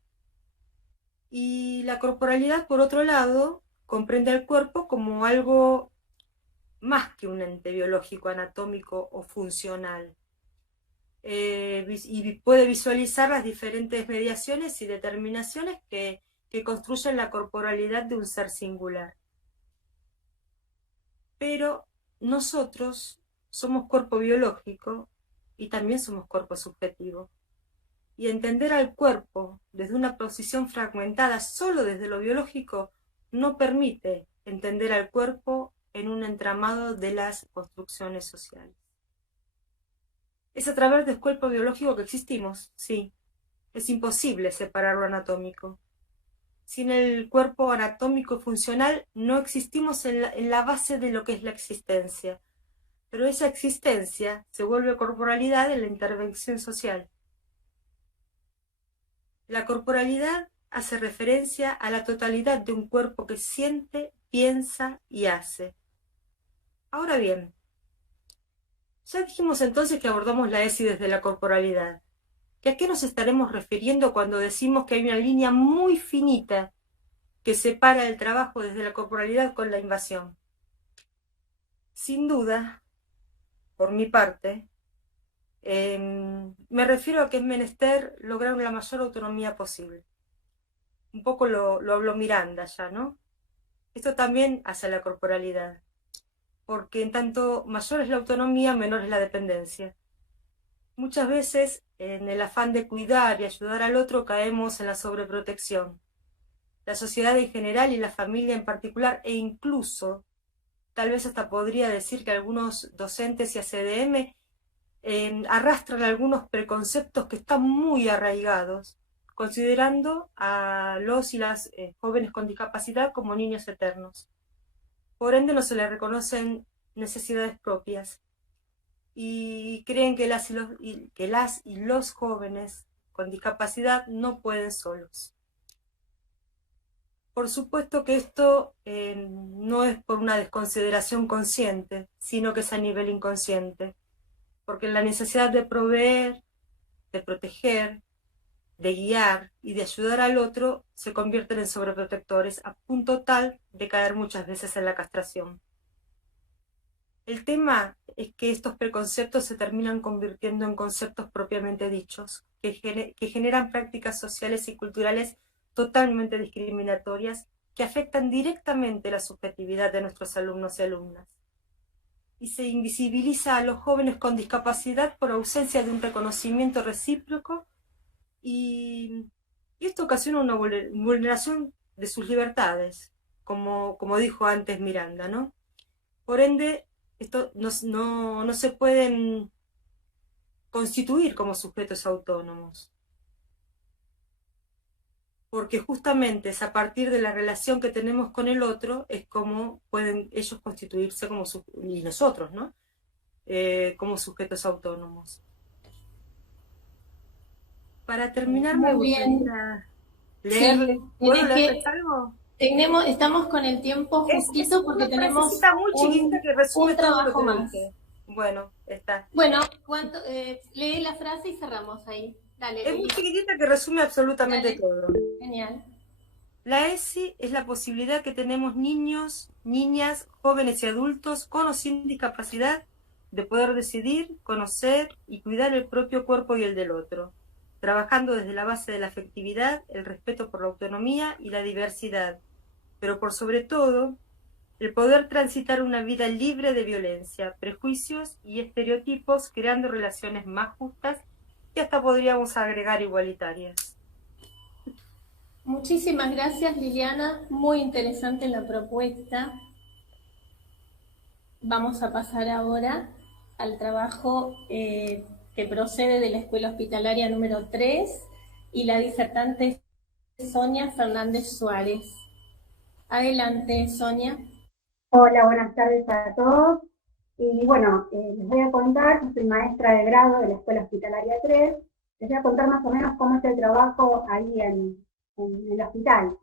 Y la corporalidad, por otro lado, comprende el cuerpo como algo más que un ente biológico, anatómico o funcional. Y puede visualizar las diferentes mediaciones y determinaciones que construyen la corporalidad de un ser singular. Pero nosotros somos cuerpo biológico y también somos cuerpo subjetivo. Y entender al cuerpo desde una posición fragmentada solo desde lo biológico no permite entender al cuerpo en un entramado de las construcciones sociales. Es a través del cuerpo biológico que existimos, sí. Es imposible separar lo anatómico. Sin el cuerpo anatómico funcional no existimos en la base de lo que es la existencia. Pero esa existencia se vuelve corporalidad en la intervención social. La corporalidad hace referencia a la totalidad de un cuerpo que siente, piensa y hace. Ahora bien, ya dijimos entonces que abordamos la ESI desde la corporalidad. ¿A qué nos estaremos refiriendo cuando decimos que hay una línea muy finita que separa el trabajo desde la corporalidad con la invasión? Sin duda, por mi parte, me refiero a que es menester lograr la mayor autonomía posible. Un poco lo habló Miranda ya, ¿no? Esto también hace la corporalidad, porque en tanto mayor es la autonomía, menor es la dependencia. Muchas veces, en el afán de cuidar y ayudar al otro, caemos en la sobreprotección. La sociedad en general y la familia en particular, e incluso, tal vez hasta podría decir que algunos docentes y ACDM arrastran algunos preconceptos que están muy arraigados, considerando a los y las jóvenes con discapacidad como niños eternos. Por ende no se les reconocen necesidades propias y creen que las y los jóvenes con discapacidad no pueden solos. Por supuesto que esto no es por una desconsideración consciente, sino que es a nivel inconsciente, porque la necesidad de proveer, de proteger, de guiar y de ayudar al otro se convierten en sobreprotectores a punto tal de caer muchas veces en la castración. El tema es que estos preconceptos se terminan convirtiendo en conceptos propiamente dichos, que generan prácticas sociales y culturales totalmente discriminatorias que afectan directamente la subjetividad de nuestros alumnos y alumnas. y se invisibiliza a los jóvenes con discapacidad por ausencia de un reconocimiento recíproco y esto ocasiona una vulneración de sus libertades, como dijo antes Miranda, ¿no? Por ende, esto no se pueden constituir como sujetos autónomos, porque justamente es a partir de la relación que tenemos con el otro es como pueden ellos constituirse como y nosotros, ¿no? Como sujetos autónomos. Para terminar, me Muy bien. gustaría leerles. Sí, ¿Puedo es leerles que algo? estamos con el tiempo justito porque una tenemos frasecita muy chiquitita que resume un todo lo trabajo que más. dije. Bueno, está. Bueno, lee la frase y cerramos ahí. Dale, Es muy Lili. chiquitita que resume absolutamente Dale. todo. Genial. La ESI es la posibilidad que tenemos niños, niñas, jóvenes y adultos con o sin discapacidad de poder decidir, conocer y cuidar el propio cuerpo y el del otro, trabajando desde la base de la afectividad, el respeto por la autonomía y la diversidad, pero por sobre todo, el poder transitar una vida libre de violencia, prejuicios y estereotipos, creando relaciones más justas y hasta podríamos agregar igualitarias. Muchísimas gracias, Liliana. Muy interesante la propuesta. Vamos a pasar ahora al trabajo que procede de la Escuela Hospitalaria número 3 y la disertante Sonia Fernández Suárez. Adelante, Sonia. Hola, buenas tardes a todos. Y bueno, les voy a contar, yo soy maestra de grado de la Escuela Hospitalaria 3, les voy a contar más o menos cómo es el trabajo ahí en el hospital.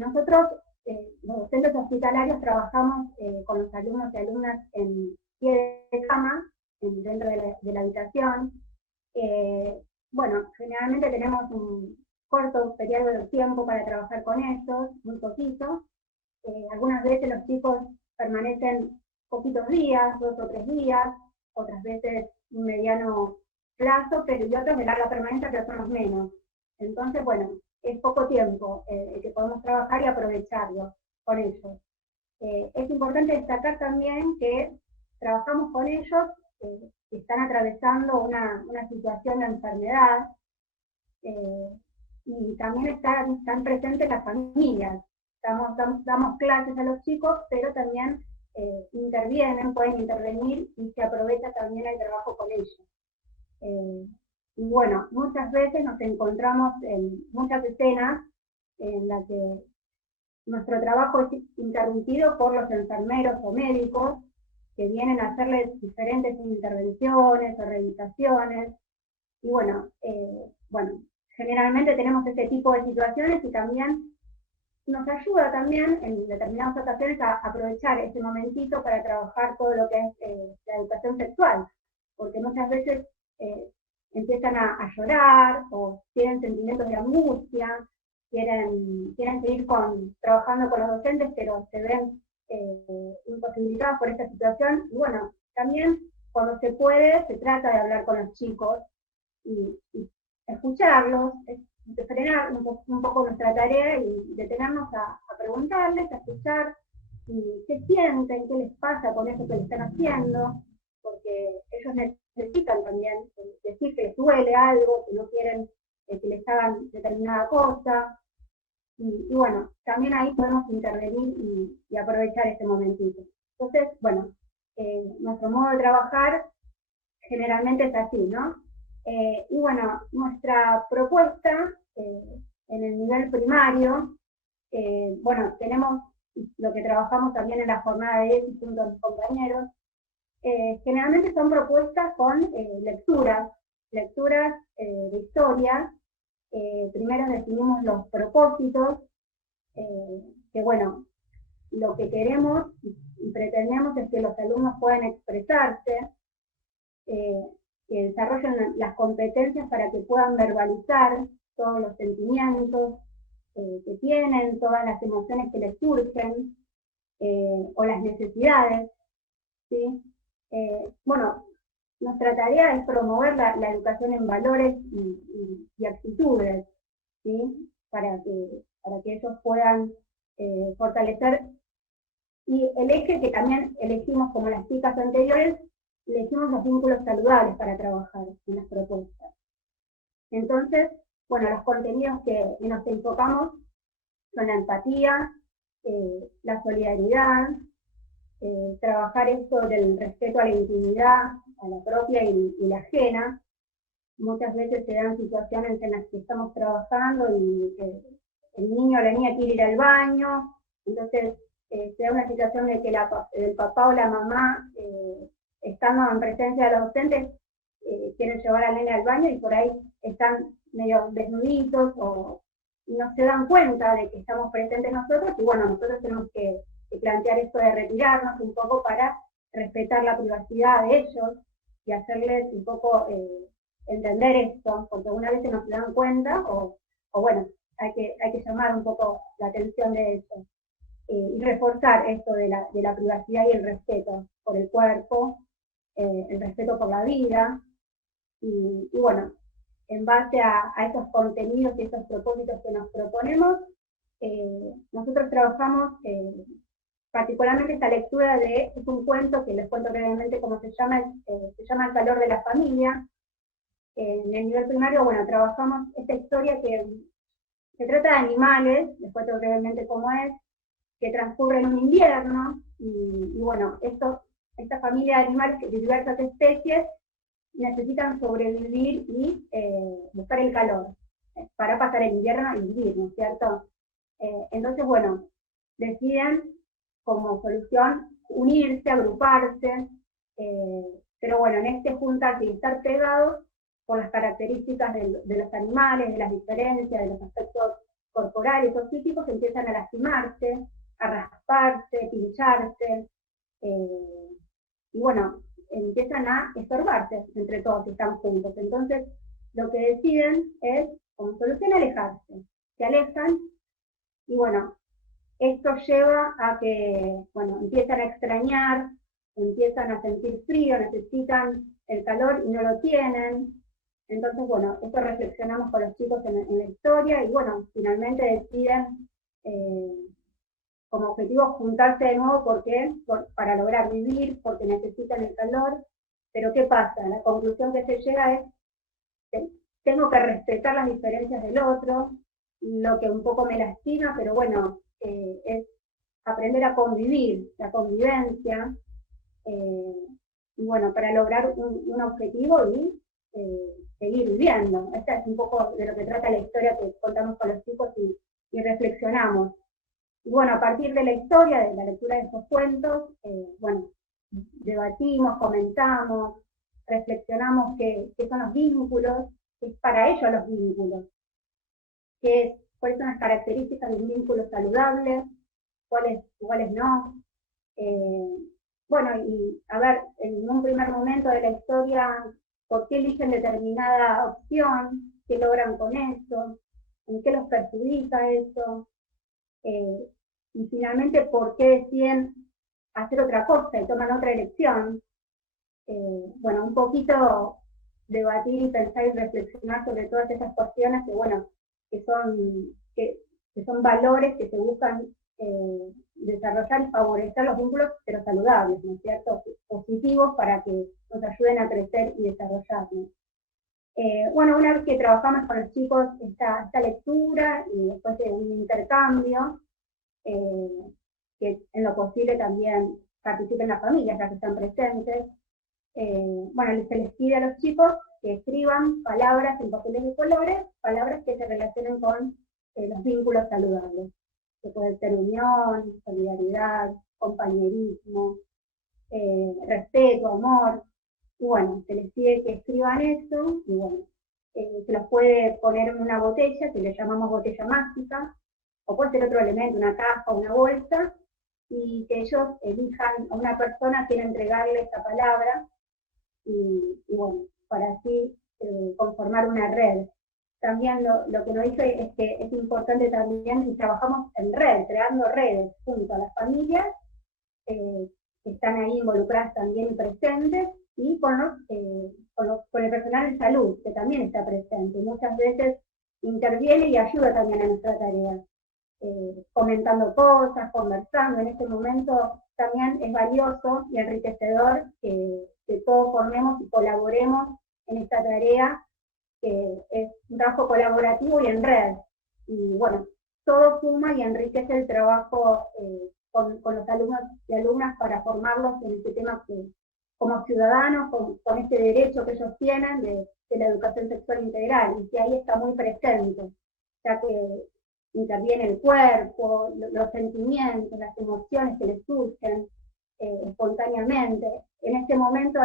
Nosotros, los docentes hospitalarios, trabajamos con los alumnos y alumnas en pie de cama, dentro de la habitación. Bueno, generalmente tenemos un corto periodo de tiempo para trabajar con ellos, muy poquito. Algunas veces los chicos permanecen poquitos días, 2 o 3 días, otras veces un mediano plazo, pero y otros de larga permanencia, pero son los menos. Entonces, bueno, es poco tiempo que podemos trabajar y aprovecharlo con ellos. Es importante destacar también que trabajamos con ellos que están atravesando una situación de enfermedad, y también están presentes las familias. Damos clases a los chicos, pero también pueden intervenir y se aprovecha también el trabajo con ellos. Y bueno, muchas veces nos encontramos en muchas escenas en las que nuestro trabajo es interrumpido por los enfermeros o médicos que vienen a hacerles diferentes intervenciones o rehabilitaciones. Y bueno, generalmente tenemos este tipo de situaciones y también nos ayuda también en determinadas ocasiones a aprovechar ese momentito para trabajar todo lo que es la educación sexual, porque muchas veces empiezan a llorar o tienen sentimientos de angustia, quieren seguir trabajando con los docentes, pero se ven imposibilitados por esta situación. Y bueno, también cuando se puede, se trata de hablar con los chicos y escucharlos, de frenar un poco nuestra tarea y detenernos a preguntarles, a escuchar qué sienten, qué les pasa con eso que les están haciendo, porque ellos necesitan también decir que les duele algo, que no quieren que les hagan determinada cosa. Y bueno, también ahí podemos intervenir y aprovechar ese momentito. Entonces, bueno, nuestro modo de trabajar generalmente es así, ¿no? Y bueno, nuestra propuesta en el nivel primario, bueno, tenemos lo que trabajamos también en la jornada de ESI junto a mis compañeros, generalmente son propuestas con lecturas de historia. Primero definimos los propósitos, que bueno, lo que queremos y pretendemos es que los alumnos puedan expresarse, que desarrollen las competencias para que puedan verbalizar todos los sentimientos que tienen, todas las emociones que les surgen, o las necesidades, ¿sí? Bueno, nuestra tarea es promover la educación en valores y actitudes, ¿sí? Para que ellos puedan fortalecer Y el eje que también elegimos, como las chicas anteriores, elegimos los vínculos saludables para trabajar en las propuestas. Entonces, bueno, los contenidos que nos enfocamos son la empatía, la solidaridad, trabajar esto del respeto a la intimidad, a la propia y la ajena. Muchas veces se dan situaciones en las que estamos trabajando y el niño o la niña quiere ir al baño, entonces se da una situación de que el papá o la mamá, estando en presencia de los docentes, quieren llevar al nene al baño y por ahí están medio desnuditos o no se dan cuenta de que estamos presentes nosotros, y bueno, nosotros tenemos que plantear esto de retirarnos un poco para respetar la privacidad de ellos y hacerles un poco entender esto, porque una vez no se dan cuenta, o bueno, hay que llamar un poco la atención de eso, y reforzar esto de la privacidad y el respeto por el cuerpo, el respeto por la vida, y bueno, en base a estos contenidos y estos propósitos que nos proponemos, nosotros trabajamos particularmente esta lectura es un cuento que les cuento brevemente cómo se llama El calor de la familia. En el nivel primario, bueno, trabajamos esta historia que se trata de animales, les cuento brevemente cómo es, que transcurre en un invierno, y bueno, esta familia de animales de diversas especies necesitan sobrevivir y buscar el calor para pasar el invierno y vivir, ¿no es cierto? Entonces, bueno, deciden como solución unirse, agruparse, pero bueno, en este juntarse y estar pegados por las características de los animales, de las diferencias, de los aspectos corporales o físicos, empiezan a lastimarse, a rasparse, pincharse, y bueno, empiezan a estorbarse entre todos si están juntos. Entonces, lo que deciden es, como solución, alejarse. Se alejan, y bueno, esto lleva a que, bueno, empiezan a extrañar, empiezan a sentir frío, necesitan el calor y no lo tienen. Entonces, bueno, esto reflexionamos con los chicos en la historia, y bueno, finalmente deciden como objetivo juntarse de nuevo. ¿Por qué? Para lograr vivir, porque necesitan el calor. Pero ¿qué pasa? La conclusión que se llega es que tengo que respetar las diferencias del otro, lo que un poco me lastima, pero bueno, es aprender a convivir, la convivencia, y bueno, para lograr un objetivo y seguir viviendo. Esta es un poco de lo que trata la historia que contamos con los chicos y reflexionamos. Y bueno, a partir de la historia, de la lectura de estos cuentos, bueno, debatimos, comentamos, reflexionamos qué son los vínculos, qué es para ellos los vínculos, cuáles son las características de un vínculo saludable, cuáles no. Bueno, y a ver, en un primer momento de la historia, ¿por qué eligen determinada opción? ¿Qué logran con eso? ¿En qué los perjudica eso? Y finalmente, ¿por qué deciden hacer otra cosa y toman otra elección? Bueno, un poquito debatir y pensar y reflexionar sobre todas esas cuestiones que, bueno, que son valores que se buscan desarrollar y favorecer los vínculos, pero saludables, ¿no es cierto? Positivos para que nos ayuden a crecer y desarrollarnos. Bueno, una vez que trabajamos con los chicos esta lectura y después de un intercambio, que en lo posible también participen las familias, ya que están presentes, bueno, se les pide a los chicos que escriban palabras en papeles de colores, palabras que se relacionen con los vínculos saludables, que pueden ser unión, solidaridad, compañerismo, respeto, amor. Y bueno, se les pide que escriban eso, y bueno, se los puede poner en una botella, que le llamamos botella mágica, o puede ser otro elemento, una caja, una bolsa, y que ellos elijan a una persona a quien entregarle esta palabra, y bueno, para así conformar una red. También lo que nos dice es que es importante también, y trabajamos en red, creando redes junto a las familias, que están ahí involucradas también y presentes, y con el personal de salud, que también está presente. Muchas veces interviene y ayuda también a nuestra tarea. comentando cosas, conversando. En este momento también es valioso y enriquecedor que todos formemos y colaboremos en esta tarea, que es un trabajo colaborativo y en red. Y bueno, todo suma y enriquece el trabajo con los alumnos y alumnas para formarlos en este tema como ciudadanos, con este derecho que ellos tienen de la educación sexual integral, y que ahí está muy presente, ya que interviene el cuerpo, los sentimientos, las emociones que les surgen espontáneamente. En este momento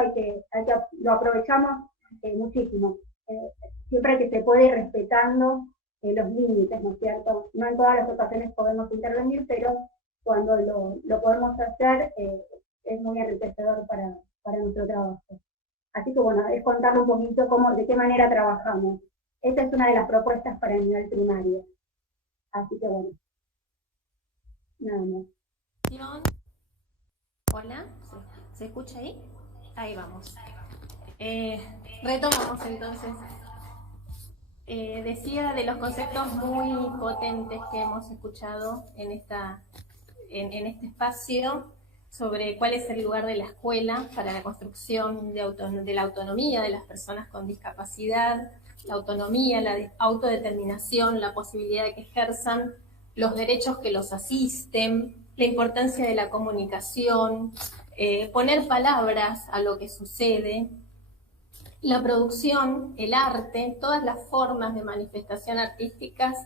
lo aprovechamos muchísimo. Siempre que se puede ir respetando los límites, ¿no es cierto? No en todas las ocasiones podemos intervenir, pero cuando lo podemos hacer es muy enriquecedor para nuestro trabajo. Así que bueno, es contarle un poquito de qué manera trabajamos. Esta es una de las propuestas para el nivel primario. Así que bueno, nada más. Hola, ¿se escucha ahí? Ahí vamos. Retomamos entonces. Decía de los conceptos muy potentes que hemos escuchado en este espacio sobre cuál es el lugar de la escuela para la construcción de la autonomía de las personas con discapacidad, la autonomía, la autodeterminación, la posibilidad de que ejerzan los derechos que los asisten, la importancia de la comunicación, poner palabras a lo que sucede, la producción, el arte, todas las formas de manifestación artísticas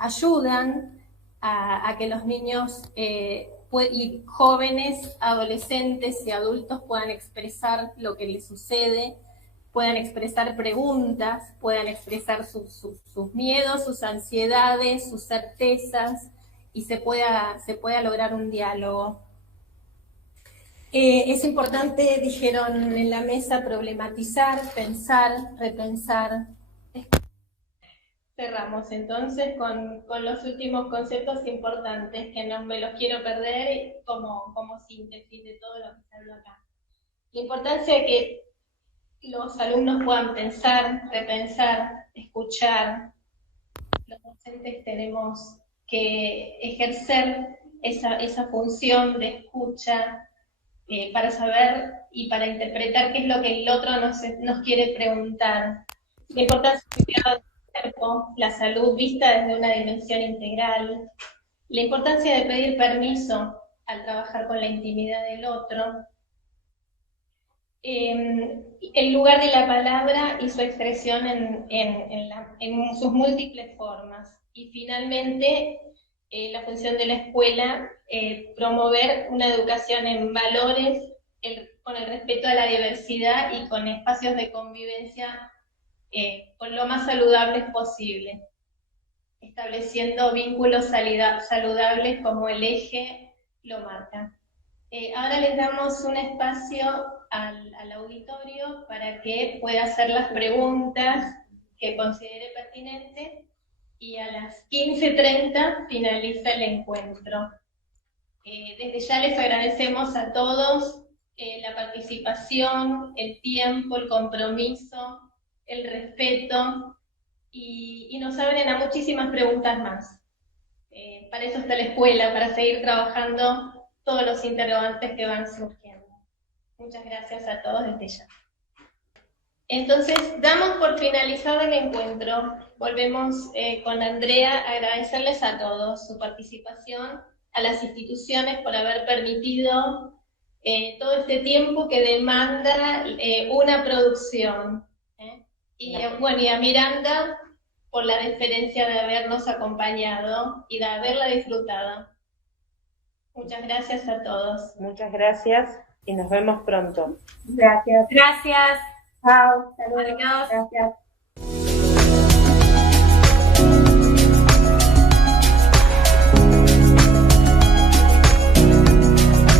ayudan a que los niños y jóvenes, adolescentes y adultos puedan expresar lo que les sucede, puedan expresar preguntas, puedan expresar sus miedos, sus ansiedades, sus certezas, y se pueda lograr un diálogo. Es importante, dijeron en la mesa, problematizar, pensar, repensar. Cerramos entonces con los últimos conceptos importantes, que no me los quiero perder como síntesis de todo lo que se habló acá. La importancia de que los alumnos puedan pensar, repensar, escuchar. Los docentes tenemos que ejercer esa función de escucha para saber y para interpretar qué es lo que el otro nos quiere preguntar. La importancia del cuidado del cuerpo, la salud vista desde una dimensión integral, la importancia de pedir permiso al trabajar con la intimidad del otro, el lugar de la palabra y su expresión en sus múltiples formas. Y finalmente, la función de la escuela, promover una educación en valores, con el respeto a la diversidad y con espacios de convivencia con lo más saludables posible, estableciendo vínculos saludables como el eje lo marca. Ahora les damos un espacio al auditorio para que pueda hacer las preguntas que considere pertinentes, y a las 15:30 finaliza el encuentro. Desde ya les agradecemos a todos la participación, el tiempo, el compromiso, el respeto, y nos abren a muchísimas preguntas más. Para eso está la escuela, para seguir trabajando todos los interrogantes que van surgiendo. Muchas gracias a todos desde ya. Entonces, damos por finalizado el encuentro. Volvemos con Andrea a agradecerles a todos su participación, a las instituciones por haber permitido todo este tiempo que demanda una producción. Y a Miranda por la deferencia de habernos acompañado y de haberla disfrutado. Muchas gracias a todos. Muchas gracias y nos vemos pronto. Gracias. Gracias. Chao. Saludos. Adiós. Gracias.